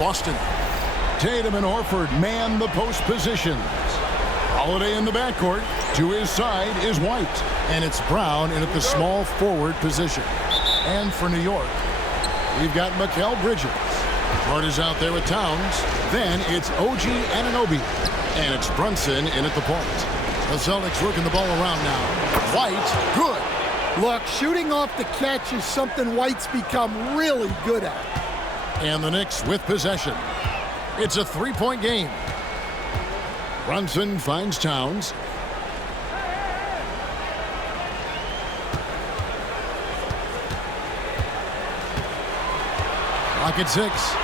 Boston. Tatum and Horford man the post positions. Holiday in the backcourt. To his side is White. And it's Brown in at the small forward position. And for New York, we've got Mikal Bridges. Hart is out there with Towns. Then it's OG Anunoby. And it's Brunson in at the point. The Celtics working the ball around now. White, good. Look, shooting off the catch is something White's become really good at. And the Knicks with possession. It's a three-point game. Brunson finds Towns. Clock at 6.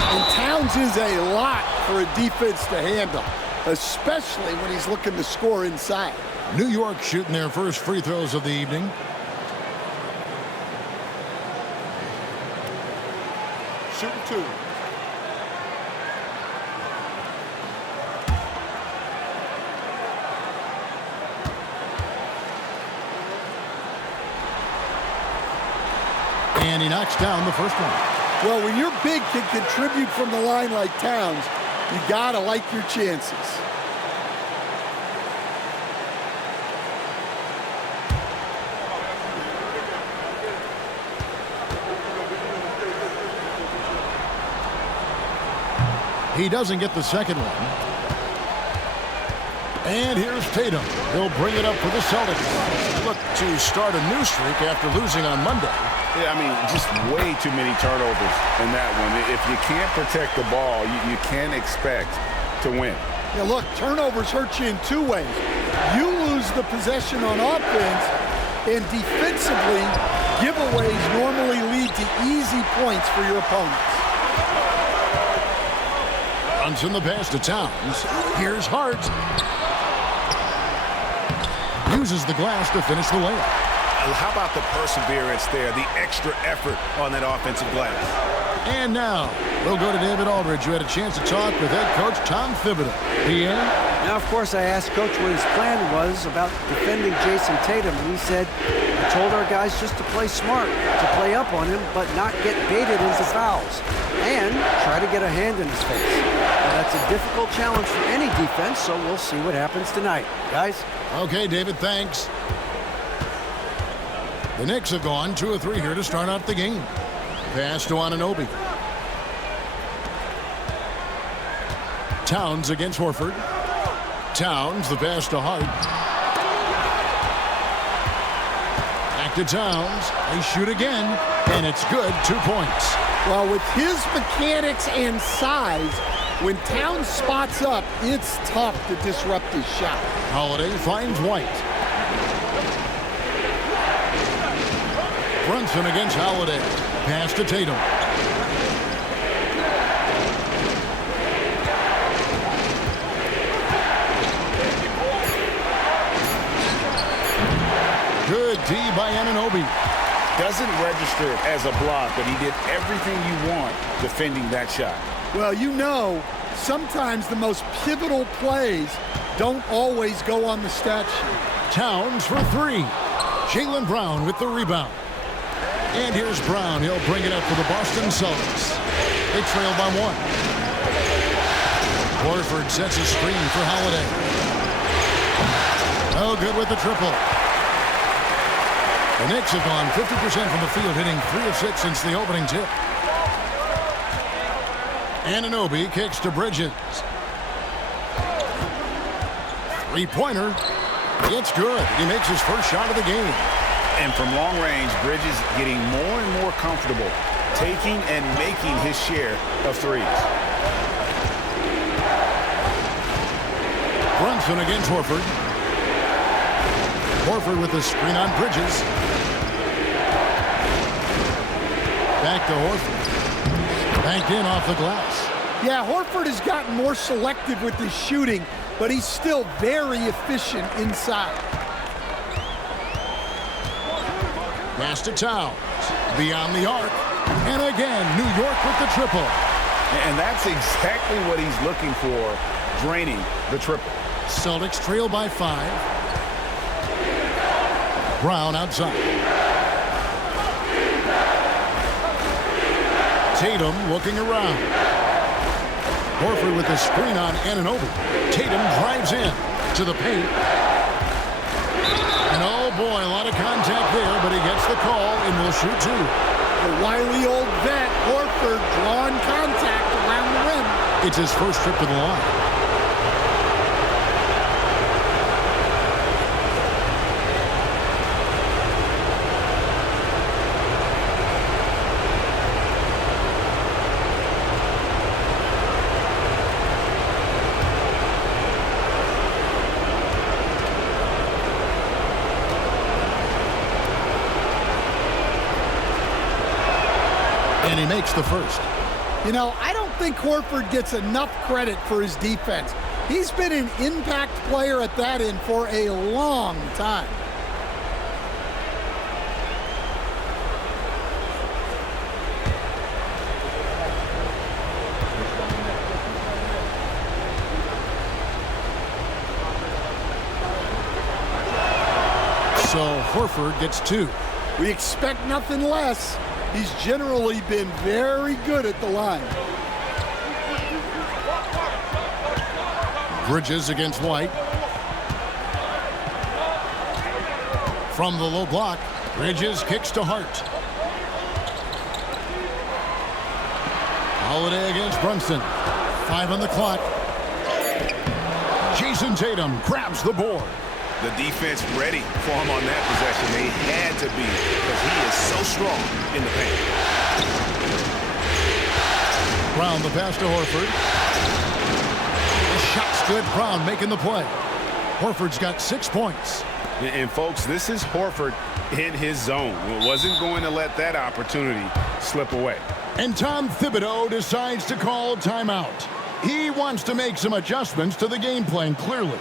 And Towns is a lot for a defense to handle, especially when he's looking to score inside. New York shooting their first free throws of the evening. Shooting 2. And he knocks down the first one. Well, when your big can contribute from the line like Towns, you gotta like your chances. He doesn't get the second one. And here's Tatum. He'll bring it up for the Celtics. Look to start a new streak after losing on Monday. Yeah, I mean, just way too many turnovers in that one. If you can't protect the ball, you can't expect to win. Yeah, look, turnovers hurt you in two ways. You lose the possession on offense, and defensively, giveaways normally lead to easy points for your opponents. Brunson the pass to Towns. Here's Hart. Uses the glass to finish the layup. How about the perseverance there, the extra effort on that offensive glass? And now, we'll go to David Aldridge, who had a chance to talk with head coach Tom Thibodeau. Now, of course, I asked Coach what his plan was about defending Jason Tatum, and he said, I told our guys just to play smart, to play up on him, but not get baited into fouls, and try to get a hand in his face. Now, that's a difficult challenge for any defense, so we'll see what happens tonight. Guys? Okay, David, thanks. The Knicks have gone 2 of 3 here to start out the game. Pass to Anunoby. Towns against Horford. Towns, the pass to Hart. Back to Towns. They shoot again, and it's good. 2 points. Well, with his mechanics and size, when Towns spots up, it's tough to disrupt his shot. Holiday finds White. Brunson against Holiday. Pass to Tatum. Good D by Anunoby. Doesn't register as a block, but he did everything you want defending that shot. Well, you know, sometimes the most pivotal plays don't always go on the stat sheet. Towns for 3. Jaylen Brown with the rebound. And here's Brown. He'll bring it up for the Boston Celtics. They trail by 1. Horford sets a screen for Holiday. Oh, good with the triple. The Knicks have gone 50% from the field, hitting 3 of 6 since the opening tip. Anunoby kicks to Bridges. Three-pointer. It's good. He makes his first shot of the game. And from long range, Bridges getting more and more comfortable taking and making his share of threes. Brunson against Horford. Horford with the screen on Bridges. Back to Horford. Banked in off the glass. Yeah, Horford has gotten more selective with his shooting, but he's still very efficient inside. Pass to Towns. Beyond the arc. And again, New York with the triple. And that's exactly what he's looking for, draining the triple. Celtics trail by 5. Brown outside. Tatum looking around. Horford with the screen on Anunoby. Tatum drives in to the paint. And oh boy, a lot of contact there, but he gets the call and will shoot two. The wily old vet, Horford, drawing contact around the rim. It's his first trip to the line. And he makes the first. You know, I don't think Horford gets enough credit for his defense. He's been an impact player at that end for a long time. So Horford gets two. We expect nothing less. He's generally been very good at the line. Bridges against White. From the low block, Bridges kicks to Hart. Holiday against Brunson. 5 on the clock. Jason Tatum grabs the board. The defense ready for him on that possession. They had to be because he is so strong in the paint. Brown the pass to Horford. The shot's good. Brown making the play. Horford's got 6 points. And folks, this is Horford in his zone. Wasn't going to let that opportunity slip away. And Tom Thibodeau decides to call timeout. He wants to make some adjustments to the game plan, clearly.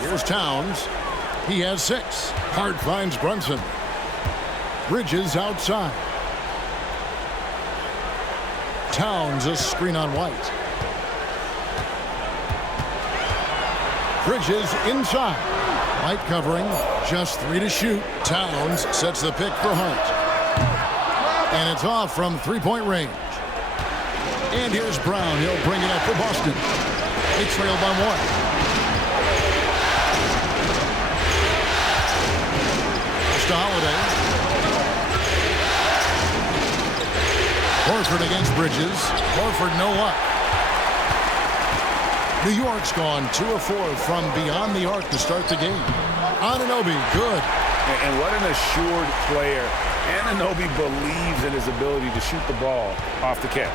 Here's Towns. He has 6. Hart finds Brunson. Bridges outside. Towns a screen on White. Bridges inside. White covering. Just 3 to shoot. Towns sets the pick for Hart. And it's off from 3-point range. And here's Brown. He'll bring it up for Boston. They trail by 1. Holiday. Horford against Bridges. Horford no luck. New York's gone 2 of 4 from beyond the arc to start the game. Anunoby, good. And what an assured player. Anunoby believes in his ability to shoot the ball off the catch.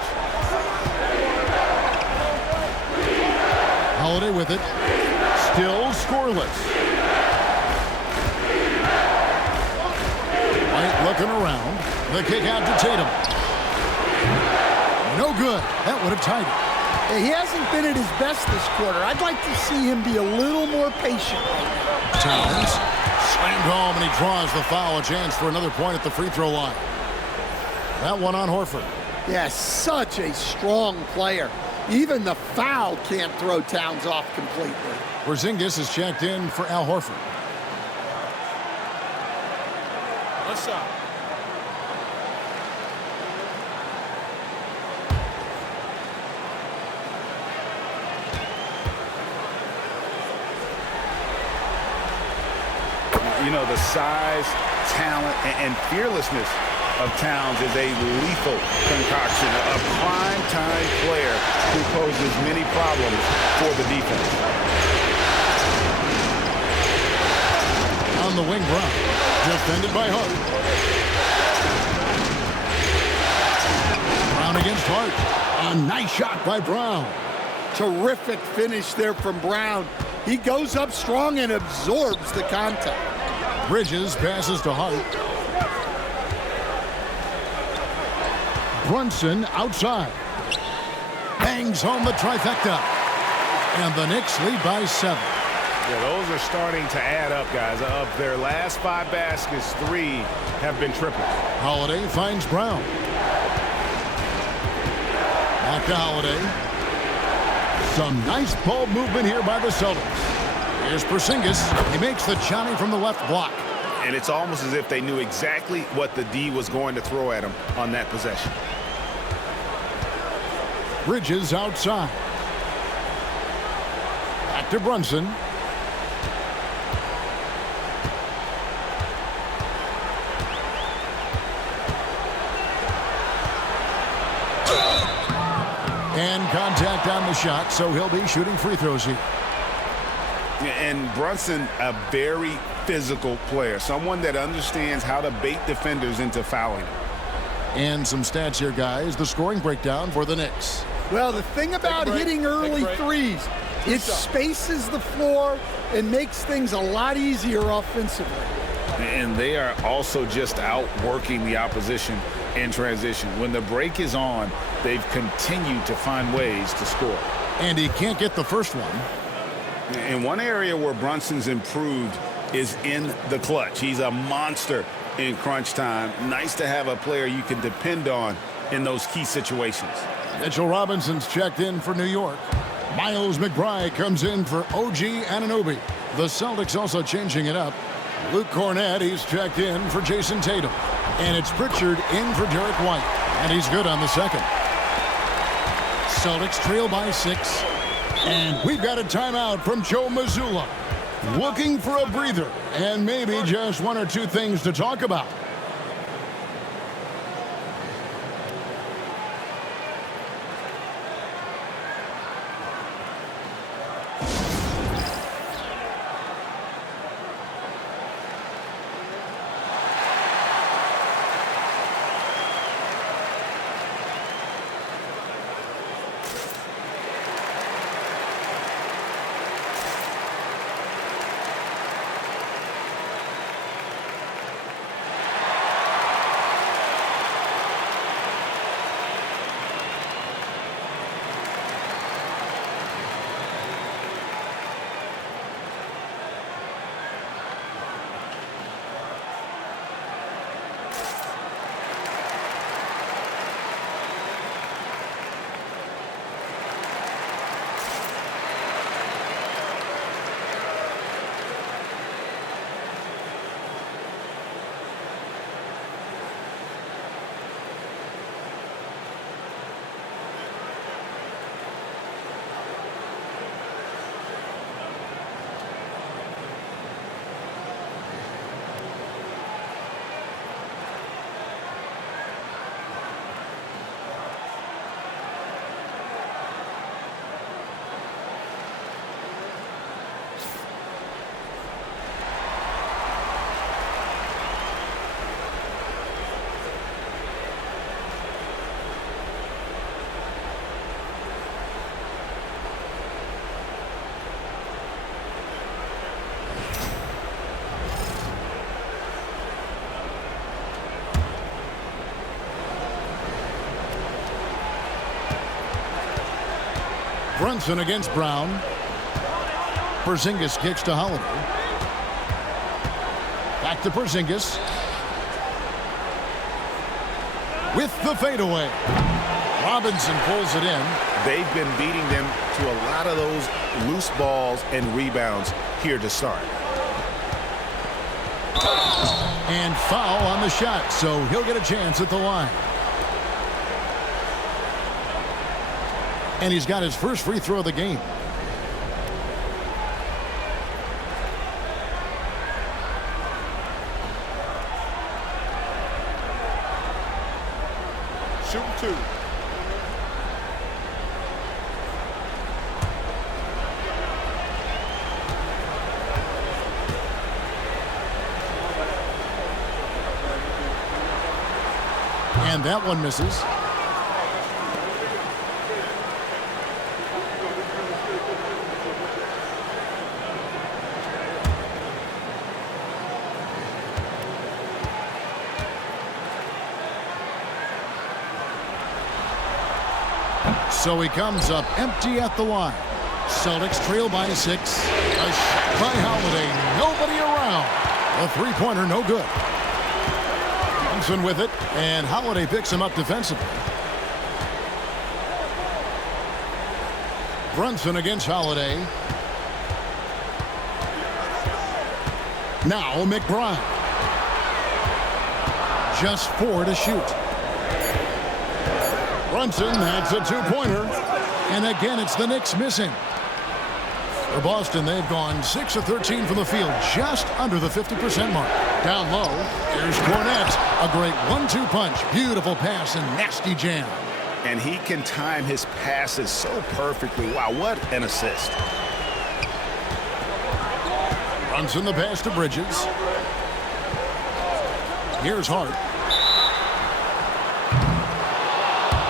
Holiday with it. Still scoreless. White looking around. The kick out to Tatum. No good. That would have tied it. He hasn't been at his best this quarter. I'd like to see him be a little more patient. Towns slammed home, and he draws the foul. A chance for another point at the free throw line. That one on Horford. Yeah, such a strong player. Even the foul can't throw Towns off completely. Porzingis is checked in for Al Horford. What's up? You know, the size, talent, and fearlessness of Towns is a lethal concoction, a prime-time player who poses many problems for the defense. On the wing, Brown. Defended by Hart. Brown against Hart. A nice shot by Brown. Terrific finish there from Brown. He goes up strong and absorbs the contact. Bridges passes to Hart. Brunson outside. Bangs home the trifecta. And the Knicks lead by 7. Yeah, those are starting to add up, guys. Of their last 5 baskets, 3 have been triples. Holiday finds Brown. Back to Holiday. Some nice ball movement here by the Celtics. Here's Porzingis. He makes the Johnny from the left block. And it's almost as if they knew exactly what the D was going to throw at him on that possession. Bridges outside. Back to Brunson. And contact on the shot, so he'll be shooting free throws here. And Brunson, a very physical player, someone that understands how to bait defenders into fouling. And some stats here, guys. The scoring breakdown for the Knicks. Well, the thing about hitting early threes, it spaces the floor and makes things a lot easier offensively. And they are also just outworking the opposition in transition. When the break is on, they've continued to find ways to score. And he can't get the first one. And one area where Brunson's improved is in the clutch. He's a monster in crunch time. Nice to have a player you can depend on in those key situations. Mitchell Robinson's checked in for New York. Miles McBride comes in for OG Anunoby. The Celtics also changing it up. Luke Cornett, he's checked in for Jason Tatum. And it's Pritchard in for Derek White. And he's good on the second. Celtics trail by 6. And we've got a timeout from Joe Mazzulla. Looking for a breather and maybe just 1 or 2 things to talk about. Brunson against Brown. Porzingis kicks to Holiday. Back to Porzingis. With the fadeaway. Robinson pulls it in. They've been beating them to a lot of those loose balls and rebounds here to start. And foul on the shot, so he'll get a chance at the line. And he's got his first free throw of the game. Shooting 2. And that one misses. So he comes up empty at the line. Celtics trail by 6. A shot by Holiday. Nobody around. A three-pointer, no good. Brunson with it, and Holiday picks him up defensively. Brunson against Holiday. Now McBride. Just 4 to shoot. Brunson, that's a two-pointer. And again, it's the Knicks missing. For Boston, they've gone 6 of 13 from the field, just under the 50% mark. Down low, here's Kornet. A great 1-2 punch. Beautiful pass and nasty jam. And he can time his passes so perfectly. Wow, what an assist. Brunson the pass to Bridges. Here's Hart.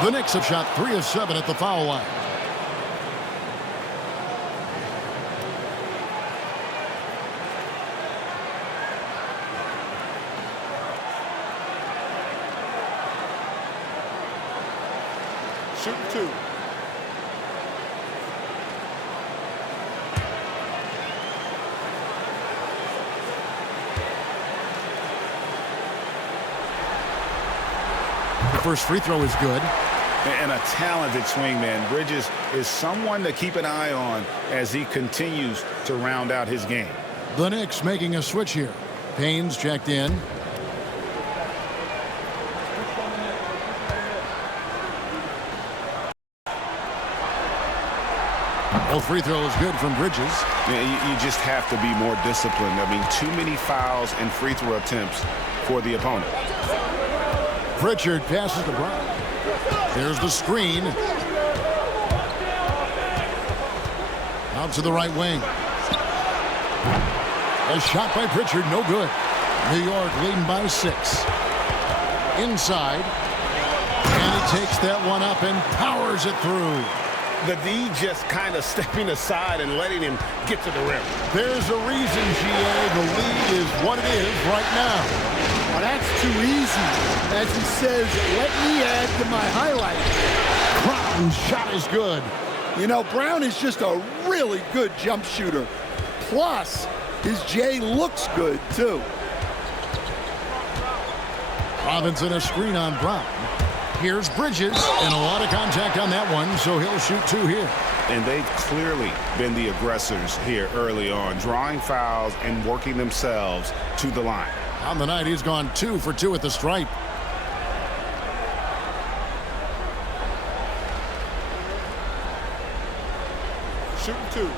The Knicks have shot 3 of 7 at the foul line. Shooting 2. The first free throw is good. And a talented swingman. Bridges is someone to keep an eye on as he continues to round out his game. The Knicks making a switch here. Payne's checked in. Both free throws good from Bridges. Yeah, you just have to be more disciplined. I mean, too many fouls and free throw attempts for the opponent. Pritchard passes to Brown. There's the screen. Out to the right wing. A shot by Pritchard, no good. New York leading by 6. Inside. And he takes that one up and powers it through. The D just kind of stepping aside and letting him get to the rim. There's a reason, GA, the lead is what it is right now. Well, that's too easy. As he says, let me add to my highlight. Brown's shot is good. You know, Brown is just a really good jump shooter. Plus, his J looks good, too. Robinson a screen on Brown. Here's Bridges, and a lot of contact on that one, so he'll shoot 2 here. And they've clearly been the aggressors here early on, drawing fouls and working themselves to the line. On the night, he's gone 2 for 2 at the stripe. Shooting 2.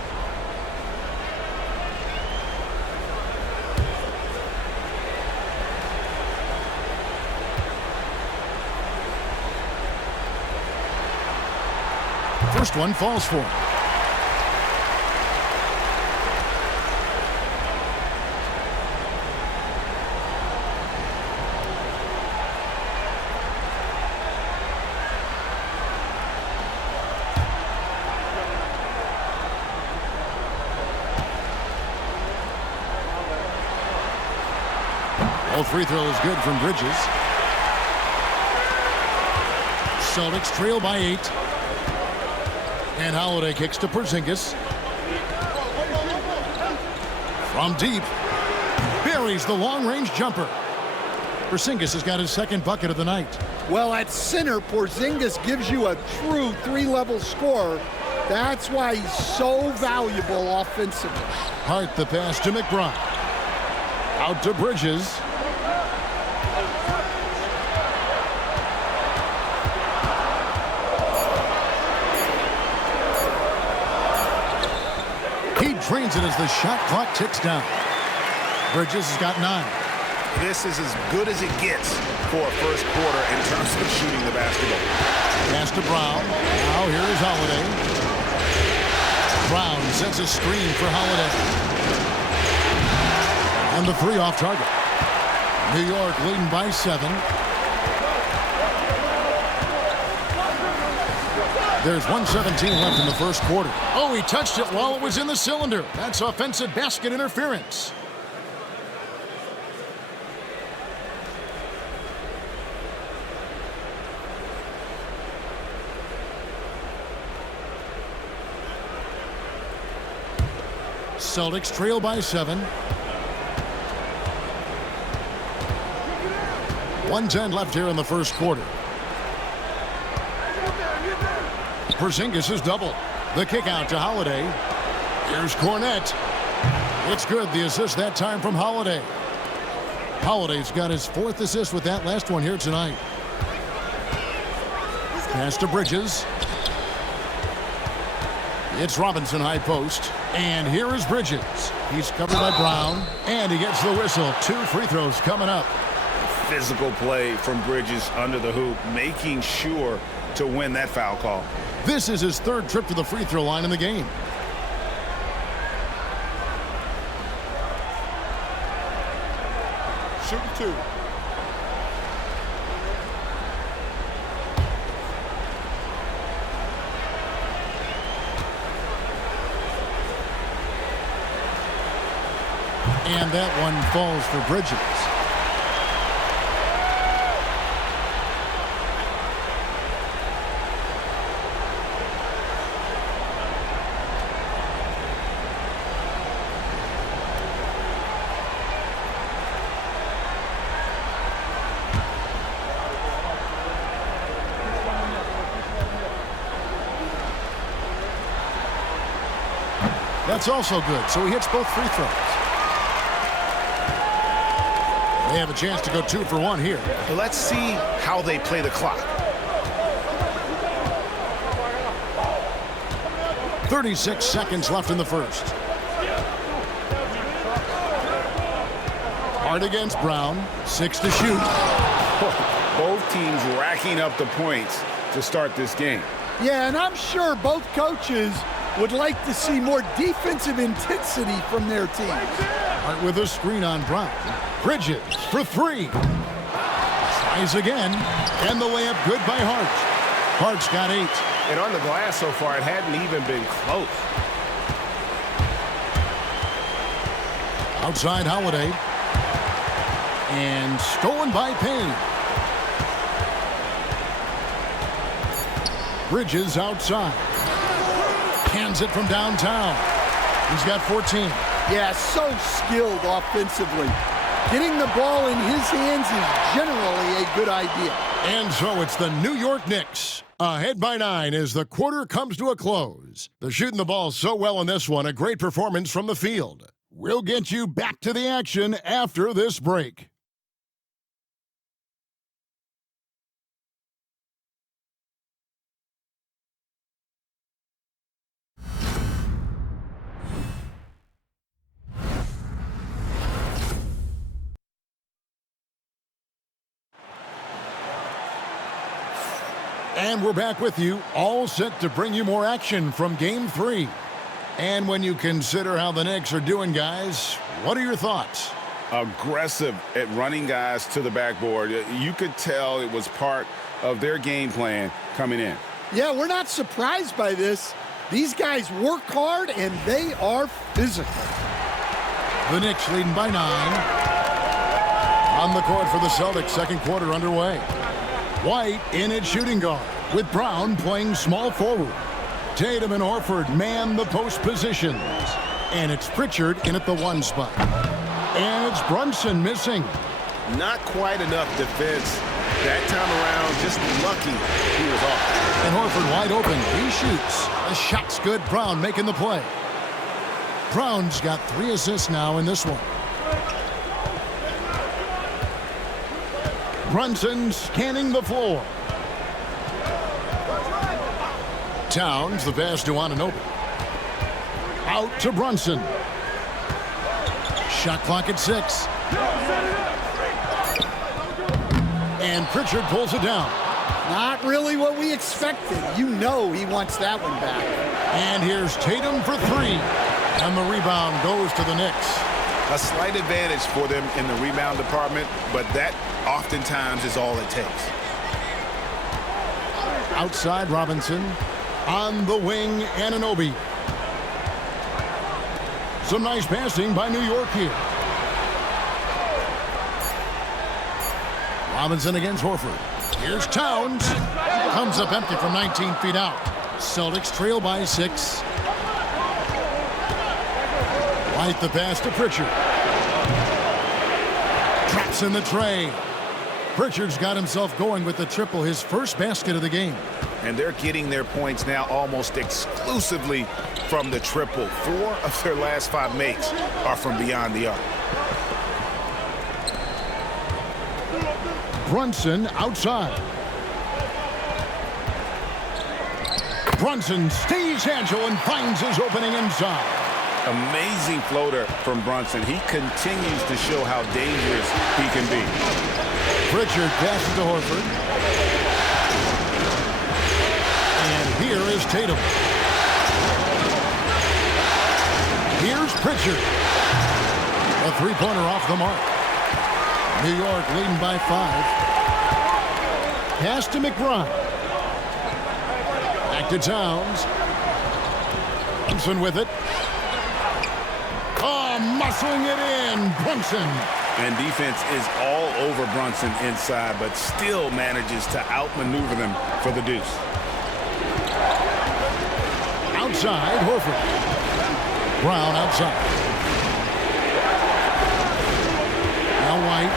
First one falls for him. All free throws good from Bridges. Celtics trail by 8. And Holiday kicks to Porzingis. From deep, buries the long-range jumper. Porzingis has got his second bucket of the night. Well, at center, Porzingis gives you a true three-level scorer. That's why he's so valuable offensively. Hart the pass to McBride. Out to Bridges. He drains it as the shot clock ticks down. Bridges has got 9. This is as good as it gets for a first quarter in terms of shooting the basketball. Pass to Brown. Now here is Holiday. Brown sets a screen for Holiday. And the 3 off target. New York leading by 7. There's 1:17 left in the first quarter. Oh, he touched it while it was in the cylinder. That's offensive basket interference. Celtics trail by 7. 1:10 left here in the first quarter. Porzingis is doubled. The kick out to Holiday. Here's Cornette. It's good. The assist that time from Holiday. Holiday's got his 4th assist with that last one here tonight. Pass to Bridges. It's Robinson high post. And here is Bridges. He's covered by Brown. And he gets the whistle. 2 free throws coming up. Physical play from Bridges under the hoop, making sure to win that foul call. This is his 3rd trip to the free throw line in the game. Shooting 2. And that one falls for Bridges. That's also good, so he hits both free throws. They have a chance to go 2 for 1 here. Let's see how they play the clock. 36 seconds left in the first. Hart against Brown. 6 to shoot. Both teams racking up the points to start this game. Yeah, and I'm sure both coaches would like to see more defensive intensity from their teams. Hart with a screen on Brown. Bridges for 3. Tries again. And the layup good by Hart. Hart's got 8. And on the glass so far, it hadn't even been close. Outside Holiday. And stolen by Payne. Bridges outside. Hands it from downtown. He's got 14. Yeah, so skilled offensively. Getting the ball in his hands is generally a good idea. And so it's the New York Knicks. Ahead by 9 as the quarter comes to a close. They're shooting the ball so well in this one. A great performance from the field. We'll get you back to the action after this break. And we're back with you, all set to bring you more action from Game 3. And when you consider how the Knicks are doing, guys, what are your thoughts? Aggressive at running guys to the backboard. You could tell it was part of their game plan coming in. Yeah, we're not surprised by this. These guys work hard, and they are physical. The Knicks leading by 9. On the court for the Celtics, second quarter underway. White in at shooting guard, with Brown playing small forward. Tatum and Horford man the post positions. And it's Pritchard in at the 1 spot. And it's Brunson missing. Not quite enough defense that time around. Just lucky he was off. And Horford wide open. He shoots. The shot's good. Brown making the play. Brown's got 3 assists now in this one. Brunson scanning the floor. Towns, the pass to Anunoby. Out to Brunson. Shot clock at 6. And Pritchard pulls it down. Not really what we expected. You know he wants that one back. And here's Tatum for 3. And the rebound goes to the Knicks. A slight advantage for them in the rebound department, but that oftentimes is all it takes. Outside Robinson. On the wing, Anunoby. Some nice passing by New York here. Robinson against Horford. Here's Towns. Comes up empty from 19 feet out. Celtics trail by 6. White the pass to Pritchard. Drops in the tray. Pritchard's got himself going with the triple, his first basket of the game. And they're getting their points now almost exclusively from the triple. 4 of their last 5 makes are from beyond the arc. Brunson outside. Brunson stays agile and finds his opening inside. Amazing floater from Brunson. He continues to show how dangerous he can be. Pritchard passes to Horford. And here is Tatum. Here's Pritchard. A 3-pointer off the mark. New York leading by 5. Pass to McBride. Back to Towns. Brunson with it. Oh, muscling it in. Brunson. And defense is all over Brunson inside, but still manages to outmaneuver them for the deuce. Outside, Horford. Brown outside. Now White.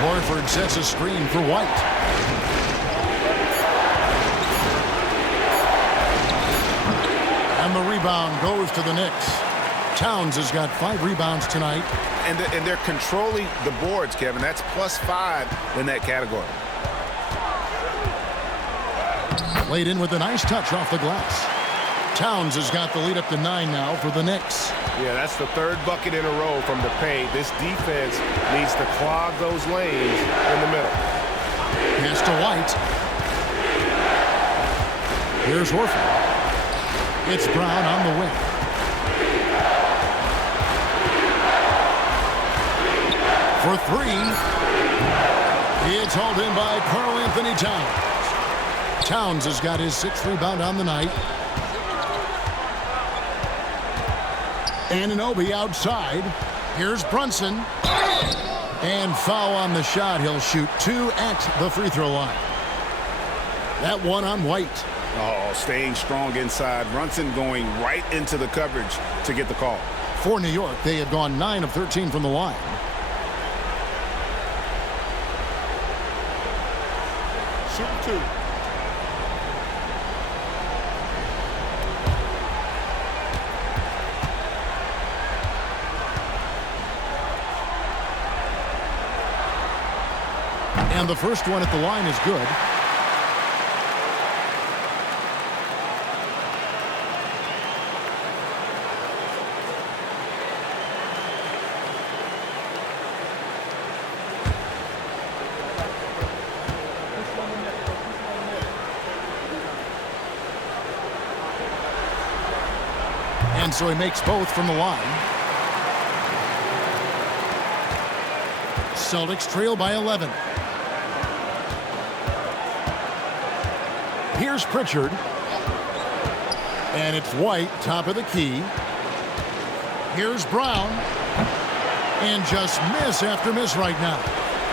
Horford sets a screen for White. And the rebound goes to the Knicks. Towns has got 5 rebounds tonight. And they're controlling the boards, Kevin. That's +5 in that category. Laid in with a nice touch off the glass. Towns has got the lead up to 9 now for the Knicks. Yeah, that's the 3rd bucket in a row from the paint. This defense needs to clog those lanes in the middle. Pass to White. Here's Horford. It's Brown on the wing. For 3. It's hauled in by Karl-Anthony Towns. Towns has got his 6th rebound on the night. Anunoby outside. Here's Brunson. And foul on the shot. He'll shoot 2 at the free throw line. That one on White. Oh, staying strong inside. Brunson going right into the coverage to get the call. For New York, they have gone 9 of 13 from the line. Shooting 2. And the first one at the line is good. And so he makes both from the line. Celtics trail by 11. Here's Pritchard. And it's White, top of the key. Here's Brown. And just miss after miss right now.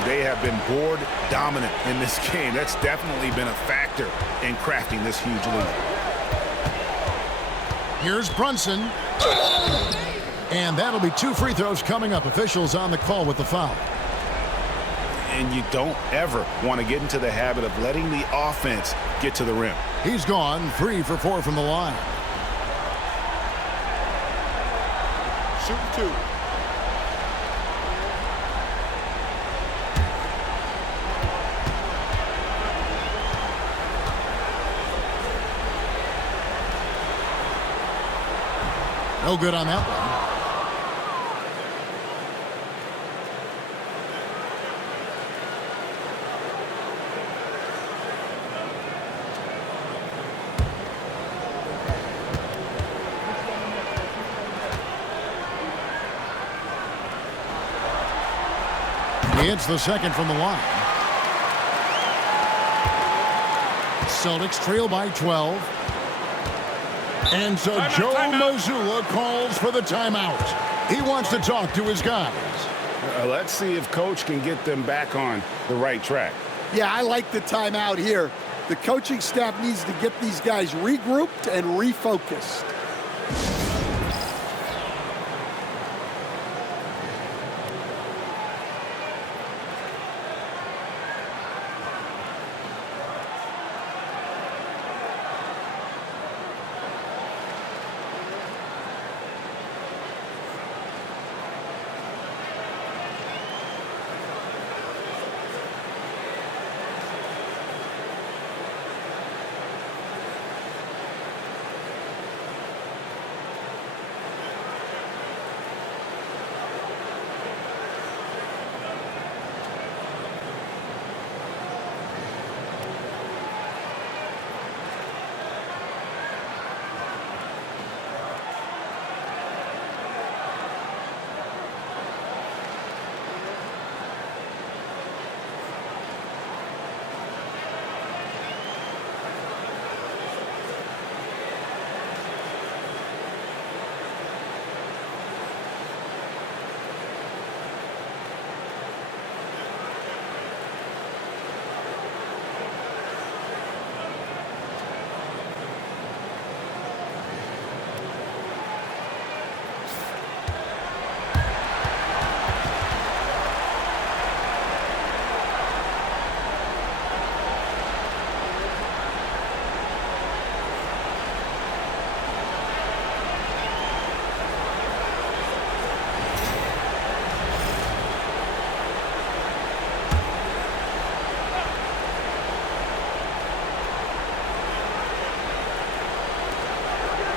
They have been board dominant in this game. That's definitely been a factor in crafting this huge lead. Here's Brunson. And that'll be 2 free throws coming up. Officials on the call with the foul. And you don't ever want to get into the habit of letting the offense get to the rim. He's gone 3 for 4 from the line. Shooting 2. No good on that one. He hits the second from the line. Celtics trail by 12. And so Joe Mazzulla calls for the timeout. He wants to talk to his guys. Let's see if Coach can get them back on the right track. Yeah, I like the timeout here. The coaching staff needs to get these guys regrouped and refocused.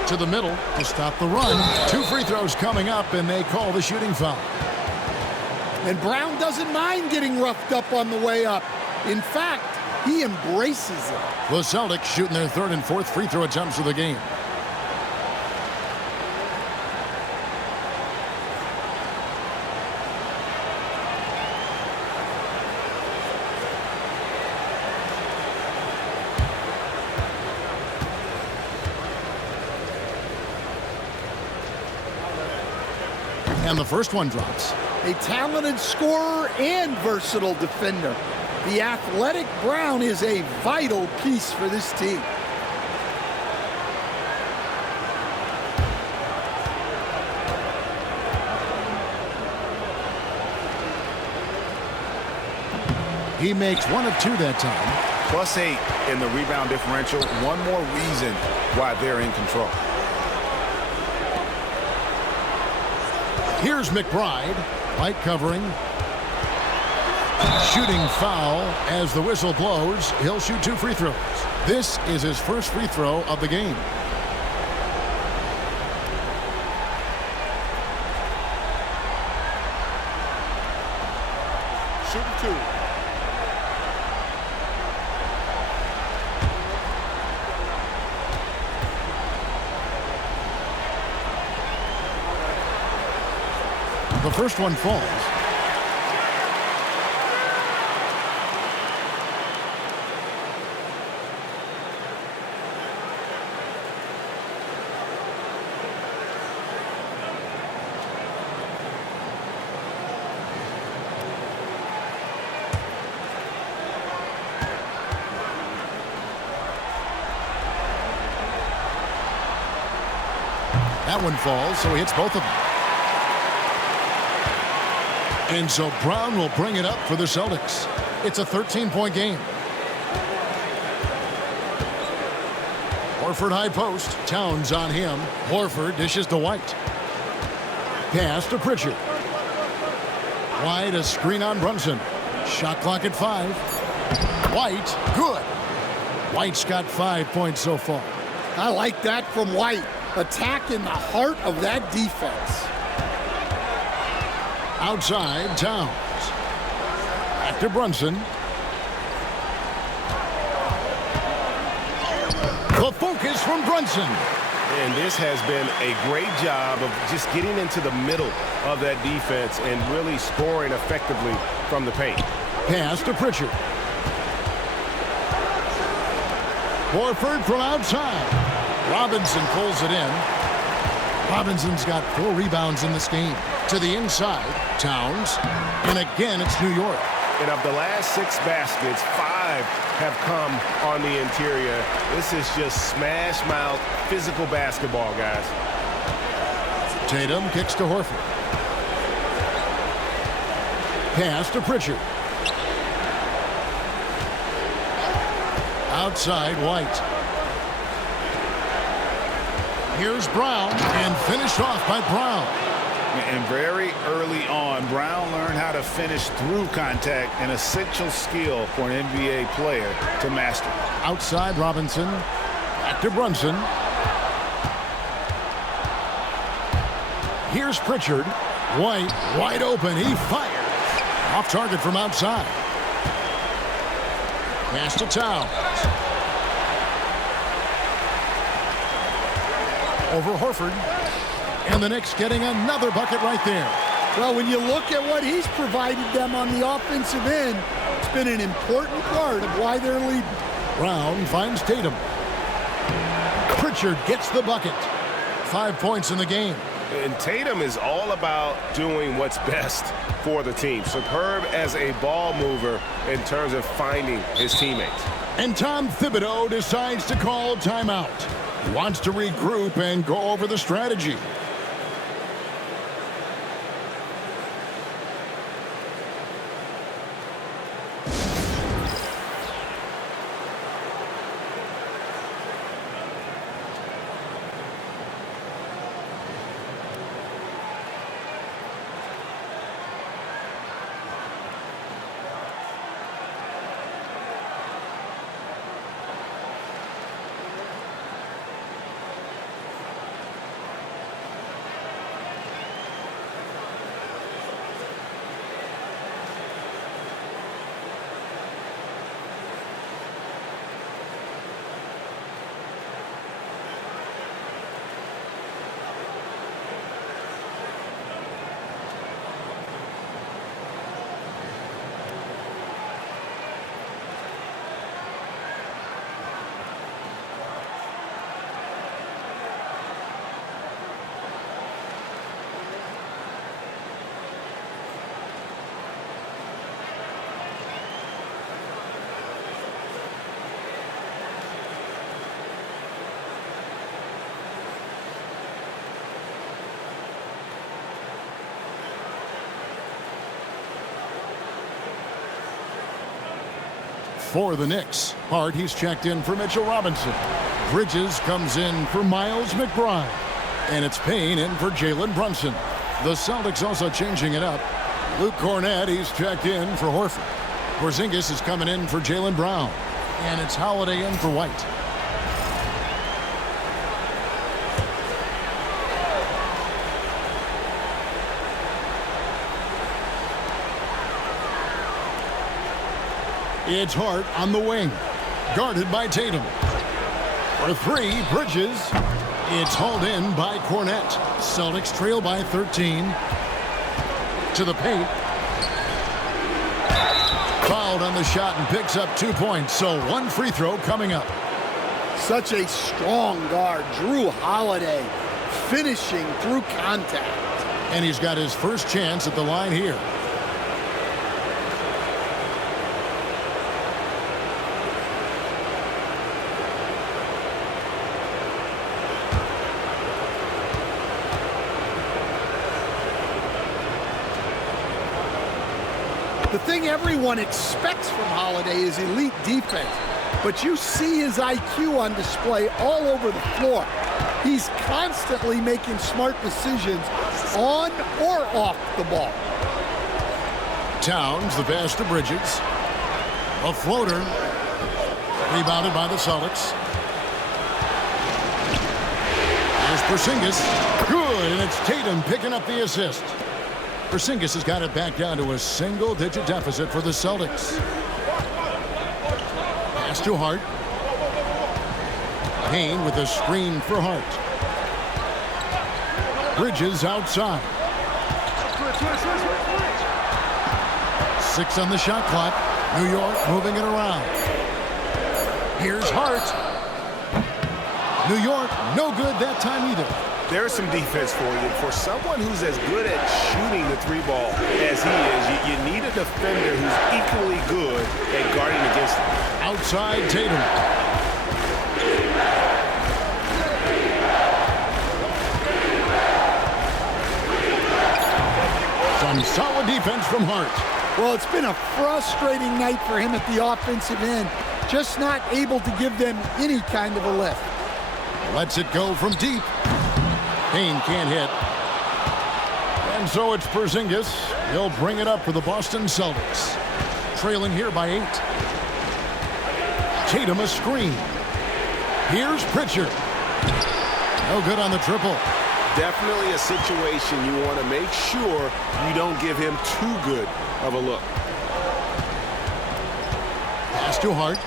To the middle to stop the run. 2 free throws coming up, and they call the shooting foul. And Brown doesn't mind getting roughed up on the way up. In fact, he embraces it. The Celtics shooting their 3rd and 4th free throw attempts of the game. And the first one drops. A talented scorer and versatile defender. The athletic Brown is a vital piece for this team. He makes 1 of 2 that time. +8 in the rebound differential. One more reason why they're in control. Here's McBride. Light covering. Shooting foul as the whistle blows. He'll shoot 2 free throws. This is his first free throw of the game. Shooting 2. The first one falls. That one falls, so he hits both of them. And so Brown will bring it up for the Celtics. It's a 13-point game. Horford high post. Towns on him. Horford dishes to White. Pass to Pritchard. White, a screen on Brunson. Shot clock at 5. White, good. White's got 5 points so far. I like that from White. Attack in the heart of that defense. Outside, Towns. Back to Brunson. The focus from Brunson. And this has been a great job of just getting into the middle of that defense and really scoring effectively from the paint. Pass to Pritchard. Horford from outside. Robinson pulls it in. Robinson's got 4 rebounds in this game. To the inside, Towns. And again, it's New York. And of the last 6 baskets, 5 have come on the interior. This is just smash mouth physical basketball, guys. Tatum kicks to Horford. Pass to Pritchard. Outside, White. Here's Brown, and finished off by Brown. And very early on, Brown learned how to finish through contact, an essential skill for an NBA player to master. Outside, Robinson. Back to Brunson. Here's Pritchard. White, wide open. He fires. Off target from outside. Pass to Towns. Over Horford. And the Knicks getting another bucket right there. Well, when you look at what he's provided them on the offensive end, it's been an important part of why they're leading. Brown finds Tatum. Pritchard gets the bucket. 5 points in the game. And Tatum is all about doing what's best for the team. Superb as a ball mover in terms of finding his teammates. And Tom Thibodeau decides to call timeout. He wants to regroup and go over the strategy. For the Knicks, Hart, he's checked in for Mitchell Robinson. Bridges comes in for Miles McBride. And it's Payne in for Jalen Brunson. The Celtics also changing it up. Luke Cornett, he's checked in for Horford. Porzingis is coming in for Jaylen Brown. And it's Holiday in for White. It's Hart on the wing, guarded by Tatum. For 3, Bridges. It's hauled in by Cornett. Celtics trail by 13. To the paint. Fouled on the shot and picks up 2 points. So 1 free throw coming up. Such a strong guard, Jrue Holiday, finishing through contact. And he's got his first chance at the line here. thing everyone expects from Holiday is elite defense, but you see his IQ on display all over the floor. He's constantly making smart decisions on or off the ball. Towns, the pass to Bridges. A floater. Rebounded by the Celtics. Here's Porzingis. Good, and it's Tatum picking up the assist. Porzingis has got it back down to a single-digit deficit for the Celtics. Pass to Hart. Payne with a screen for Hart. Bridges outside. 6 on the shot clock. New York moving it around. Here's Hart. New York, no good that time either. There's some defense for you. For someone who's as good at shooting the three ball as he is, you need a defender who's equally good at guarding against him. Outside Tatum. Some solid defense from Hart. Well, it's been a frustrating night for him at the offensive end, just not able to give them any kind of a lift. Lets it go from deep. Payne can't hit. And so it's Porzingis. He'll bring it up for the Boston Celtics. Trailing here by 8. Tatum a screen. Here's Pritchard. No good on the triple. Definitely a situation you want to make sure you don't give him too good of a look. Pass to Hart.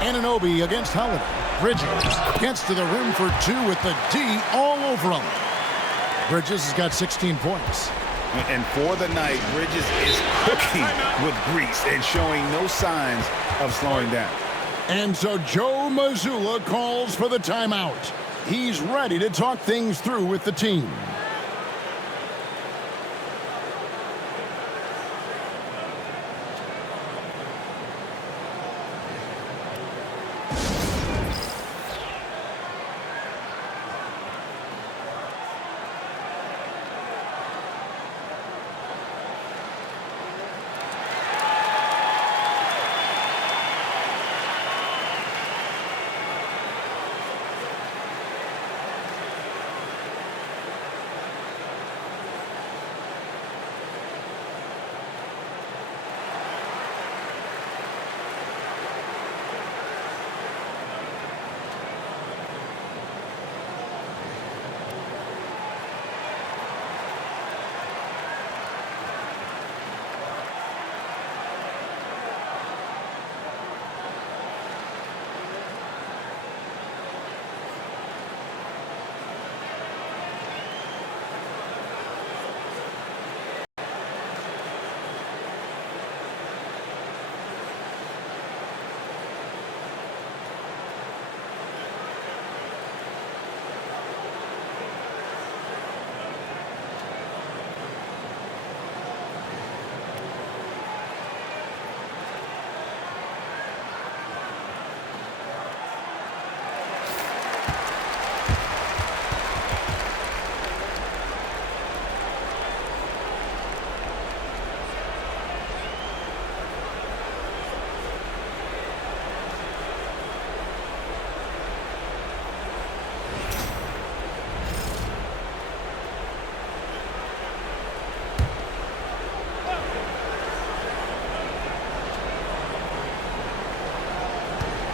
Anunoby against Holiday. Bridges gets to the rim for 2 with the D all over him. Bridges has got 16 points. And for the night, Bridges is cooking with grease and showing no signs of slowing down. And so Joe Mazzulla calls for the timeout. He's ready to talk things through with the team.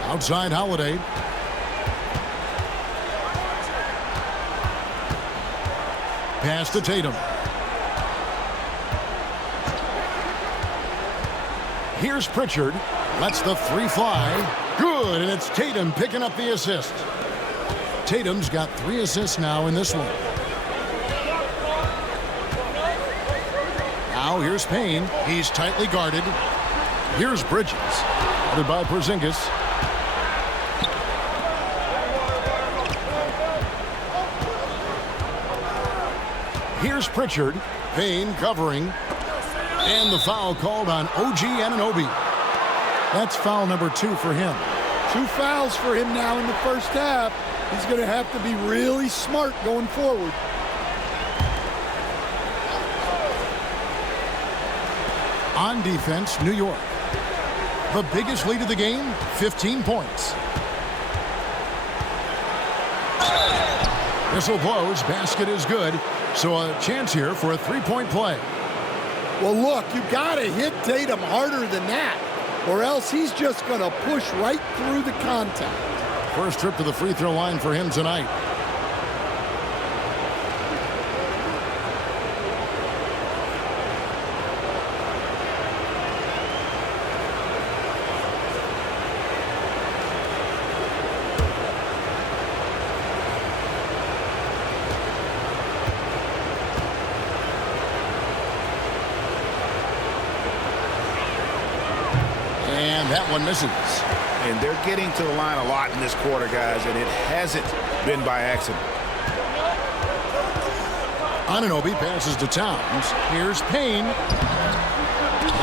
Outside Holiday. Pass to Tatum. Here's Pritchard. Lets the 3 fly. Good, and it's Tatum picking up the assist. Tatum's got 3 assists now in this one. Now here's Payne. He's tightly guarded. Here's Bridges. Guarded by Porzingis. Here's Pritchard. Payne covering. And the foul called on OG Anunoby. That's foul number 2 for him. 2 fouls for him now in the first half. He's going to have to be really smart going forward. On defense, New York. The biggest lead of the game, 15 points. Whistle blows, basket is good. So a chance here for a three-point play. Well, look, you got to hit Tatum harder than that, or else he's just going to push right through the contact. First trip to the free throw line for him tonight. And that one misses. And they're getting to the line a lot in this quarter, guys, and it hasn't been by accident. Anunoby passes to Towns. Here's Payne.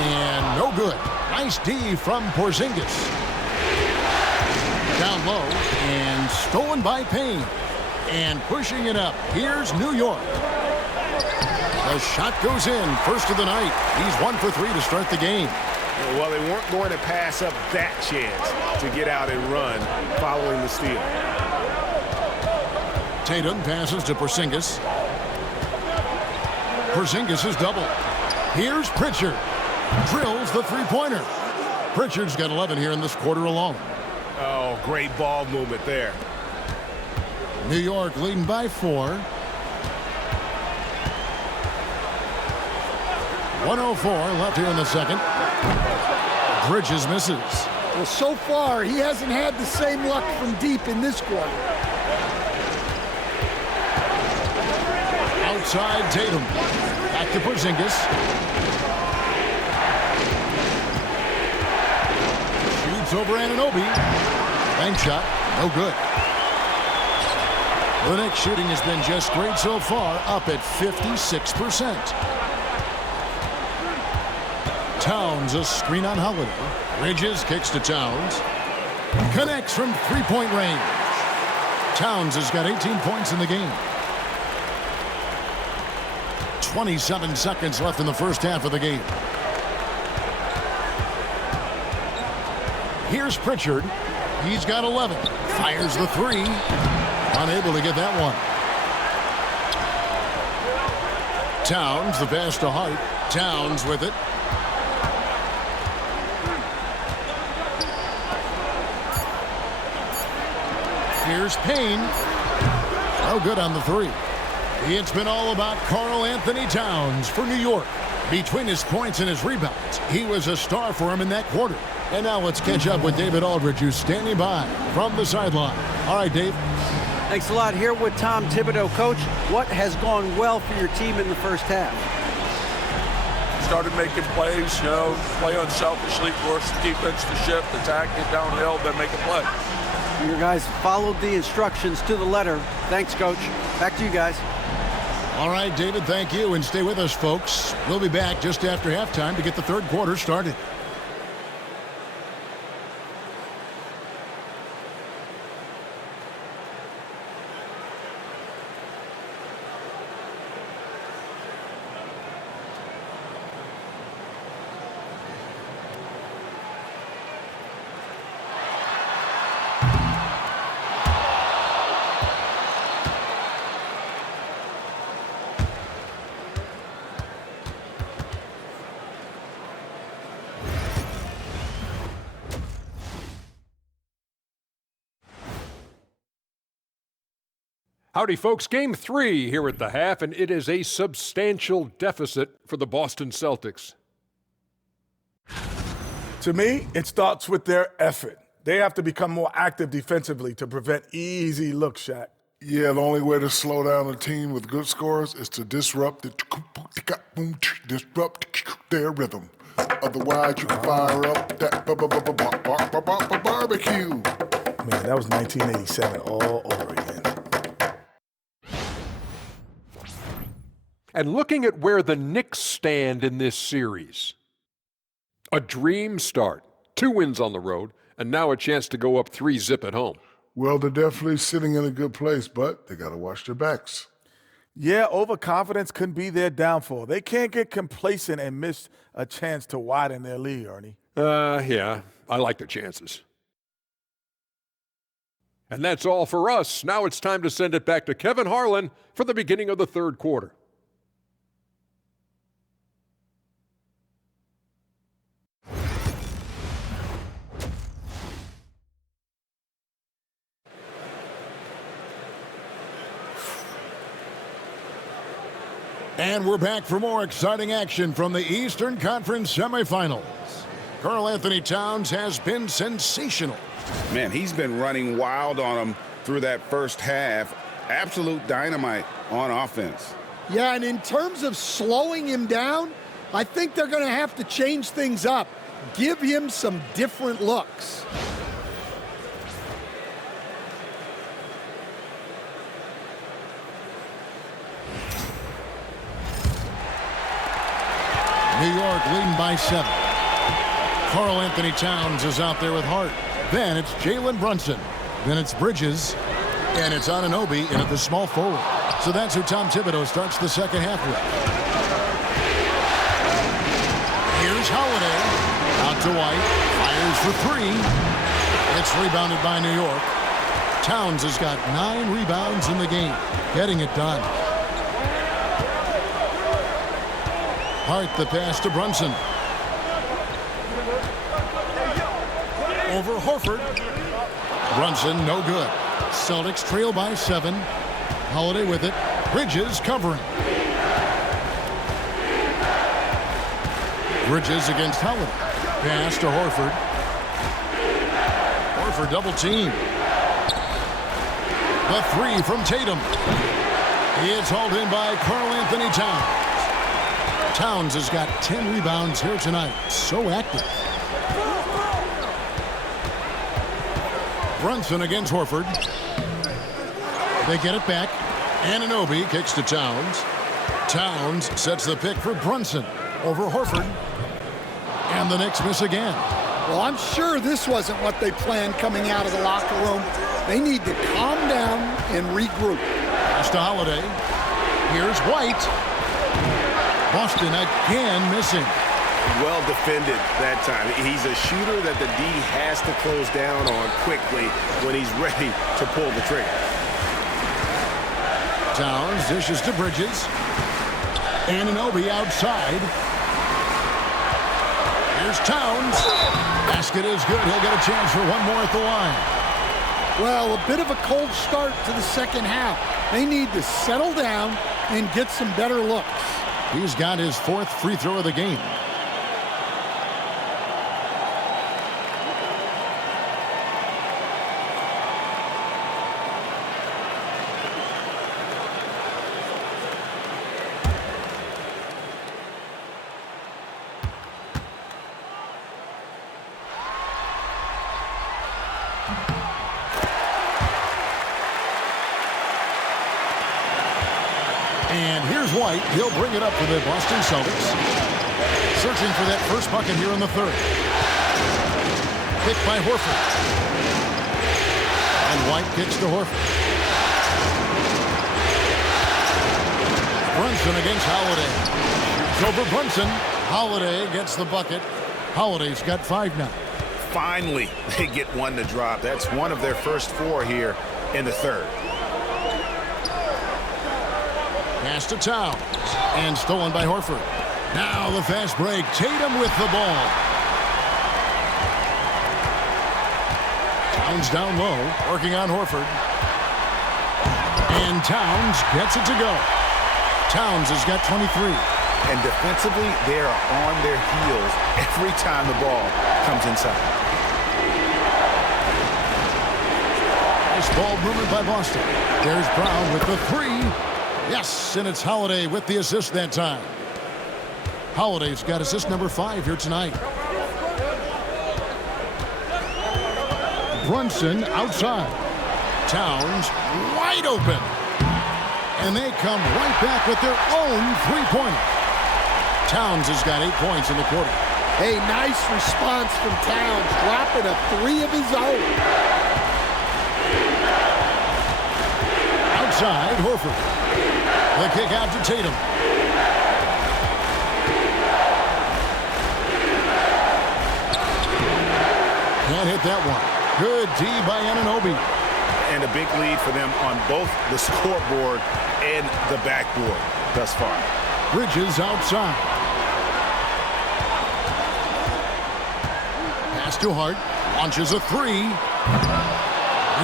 And no good. Nice D from Porzingis. Down low and stolen by Payne. And pushing it up. Here's New York. The shot goes in. First of the night. He's 1 for 3 to start the game. Well, they weren't going to pass up that chance to get out and run following the steal. Tatum passes to Porzingis. Porzingis is double. Here's Pritchard. Drills the three-pointer. Pritchard's got 11 here in this quarter alone. Oh, great ball movement there. New York leading by 4. 1:04 left here in the second. Bridges misses. Well, so far, he hasn't had the same luck from deep in this quarter. Outside Tatum. Back to Porzingis. Shoots over Anunoby. Bank shot. No good. The Knicks shooting has been just great so far, up at 56%. Towns, a screen on Holiday. Bridges kicks to Towns. Connects from three-point range. Towns has got 18 points in the game. 27 seconds left in the first half of the game. Here's Pritchard. He's got 11. Fires the three. Unable to get that one. Towns, the pass to Hart. Towns with it. Here's Payne. No good on the three. It's been all about Karl Anthony Towns for New York. Between his points and his rebounds, he was a star for him in that quarter. And now let's catch up with David Aldridge, who's standing by from the sideline. All right, Dave. Thanks a lot. Here with Tom Thibodeau. Coach, what has gone well for your team in the first half? Started making plays, play unselfishly, force the defense to shift, attack, get downhill, then make a play. Your guys followed the instructions to the letter. Thanks, Coach. Back to you guys. All right, David, thank you. And stay with us, folks. We'll be back just after halftime to get the third quarter started. Howdy, folks. Game 3 here at the half, and it is a substantial deficit for the Boston Celtics. To me, it starts with their effort. They have to become more active defensively to prevent easy looks, Shaq. Yeah, the only way to slow down a team with good scores is to disrupt their rhythm. Otherwise, you can fire up that barbecue. Man, that was 1987 all over again. And looking at where the Knicks stand in this series, a dream start, 2 wins on the road, and now a chance to go up 3-0 at home. Well, they're definitely sitting in a good place, but they got to watch their backs. Yeah, overconfidence can be their downfall. They can't get complacent and miss a chance to widen their lead, Ernie. Yeah, I like the chances. And that's all for us. Now it's time to send it back to Kevin Harlan for the beginning of the third quarter. And we're back for more exciting action from the Eastern Conference semifinals. Karl-Anthony Towns has been sensational. Man, he's been running wild on them through that first half. Absolute dynamite on offense. Yeah, and in terms of slowing him down, I think they're going to have to change things up. Give him some different looks. New York leading by 7. Karl-Anthony Towns is out there with Hart. Then it's Jalen Brunson. Then it's Bridges. And it's Anunoby in at the small forward. So that's who Tom Thibodeau starts the second half with. Here's Holiday. Out to White. Fires for 3. It's rebounded by New York. Towns has got 9 rebounds in the game. Getting it done. Hart the pass to Brunson. Over Horford. Brunson no good. Celtics trail by 7. Holiday with it. Bridges covering. Bridges against Holiday. Pass to Horford. Horford double team. The 3 from Tatum. It's hauled in by Karl-Anthony Towns. Towns has got 10 rebounds here tonight. So active. Brunson against Horford. They get it back. Anunoby kicks to Towns. Towns sets the pick for Brunson over Horford. And the Knicks miss again. Well, I'm sure this wasn't what they planned coming out of the locker room. They need to calm down and regroup. Pass to Holiday. Here's White. Boston again missing. Well defended that time. He's a shooter that the D has to close down on quickly when he's ready to pull the trigger. Towns dishes to Bridges. Anunoby outside. Here's Towns. Basket is good. He'll get a chance for one more at the line. Well, a bit of a cold start to the second half. They need to settle down and get some better looks. He's got his 4th free throw of the game. And here's White. He'll bring it up for the Boston Celtics. Searching for that first bucket here in the third. Picked by Horford. And White kicks to Horford. Brunson against Holiday. It's over Brunson. Holiday gets the bucket. Holiday's got 5 now. Finally, they get one to drop. That's one of their first 4 here in the third. Pass to Towns. And stolen by Horford. Now the fast break. Tatum with the ball. Towns down low. Working on Horford. And Towns gets it to go. Towns has got 23. And defensively, they are on their heels every time the ball comes inside. Nice ball movement by Boston. There's Brown with the 3. Yes, and it's Holiday with the assist that time. Holiday's got assist number 5 here tonight. Brunson outside. Towns wide open. And they come right back with their own 3-pointer. Towns has got 8 points in the quarter. Hey, nice response from Towns, dropping a 3 of his own. Outside, Horford. The kick out to Tatum. Can't hit that one. Good D by Anunoby. And a big lead for them on both the scoreboard and the backboard thus far. Bridges outside. Pass to Hart. Launches a three.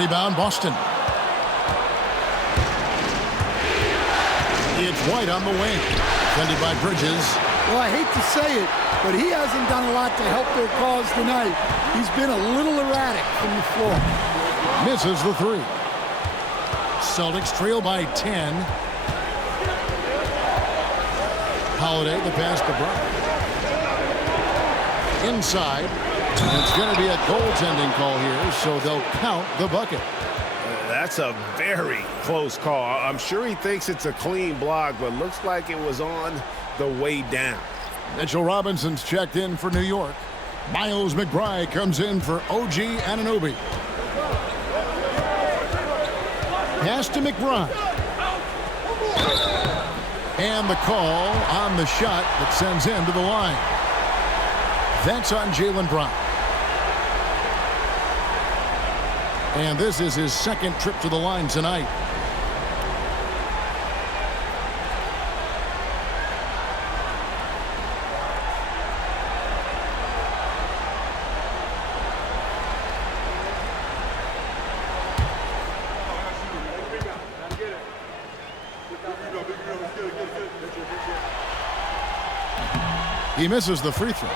Rebound Boston. It's White on the wing. Defended by Bridges. Well, I hate to say it, but he hasn't done a lot to help their cause tonight. He's been a little erratic from the floor. Misses the three. Celtics trail by 10. Holiday, the pass to Brown. Inside. And it's going to be a goaltending call here, so they'll count the bucket. That's a very close call. I'm sure he thinks it's a clean block, but looks like it was on the way down. Mitchell Robinson's checked in for New York. Miles McBride comes in for OG Anunoby. Pass to McBride. And the call on the shot that sends him to the line. That's on Jalen Brown. And this is his second trip to the line tonight. He misses the free throw.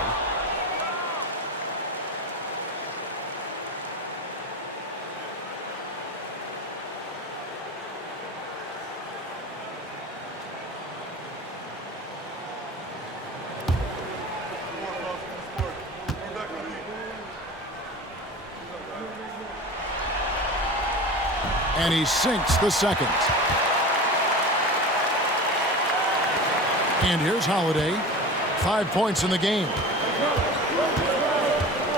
And he sinks the second. And here's Holiday. 5 points in the game.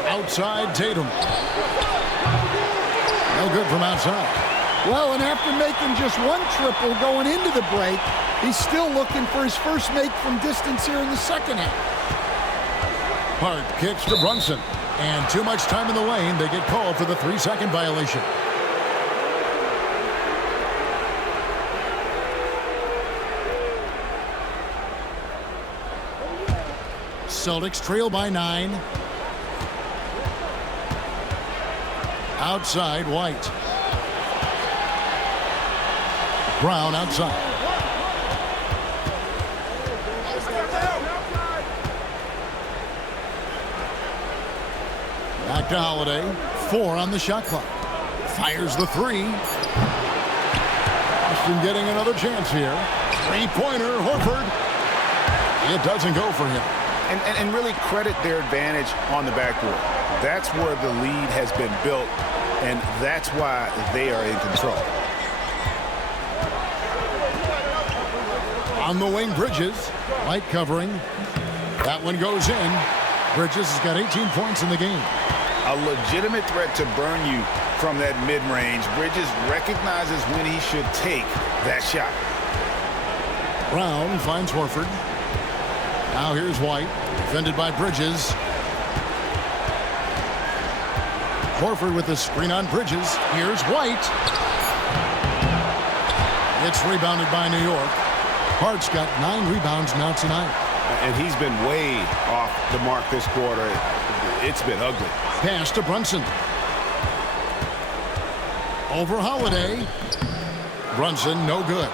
Outside Tatum. No good from outside. Well, and after making just one triple going into the break, he's still looking for his first make from distance here in the second half. Hart kicks to Brunson. And too much time in the lane. They get called for the 3-second violation. Celtics trail by 9. Outside, White. Brown outside. Back to Holiday. 4 on the shot clock. Fires the 3. Boston getting another chance here. 3-pointer, Horford. It doesn't go for him. And really credit their advantage on the backboard. That's where the lead has been built, and that's why they are in control. On the wing, Bridges. Light covering. That one goes in. Bridges has got 18 points in the game. A legitimate threat to burn you from that mid-range. Bridges recognizes when he should take that shot. Brown finds Horford. Now here's White, defended by Bridges. Horford with the screen on Bridges. Here's White. It's rebounded by New York. Hart's got 9 rebounds now tonight. And he's been way off the mark this quarter. It's been ugly. Pass to Brunson. Over Holiday. Brunson, no good.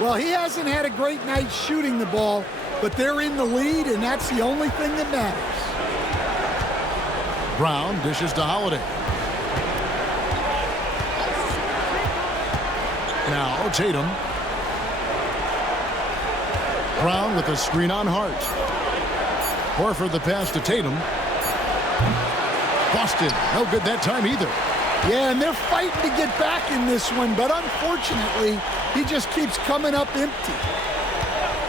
Well, he hasn't had a great night shooting the ball, but they're in the lead, and that's the only thing that matters. Brown dishes to Holiday. Now Tatum. Brown with a screen on Hart. Horford the pass to Tatum. Boston, no good that time either. Yeah, and they're fighting to get back in this one, but unfortunately, he just keeps coming up empty.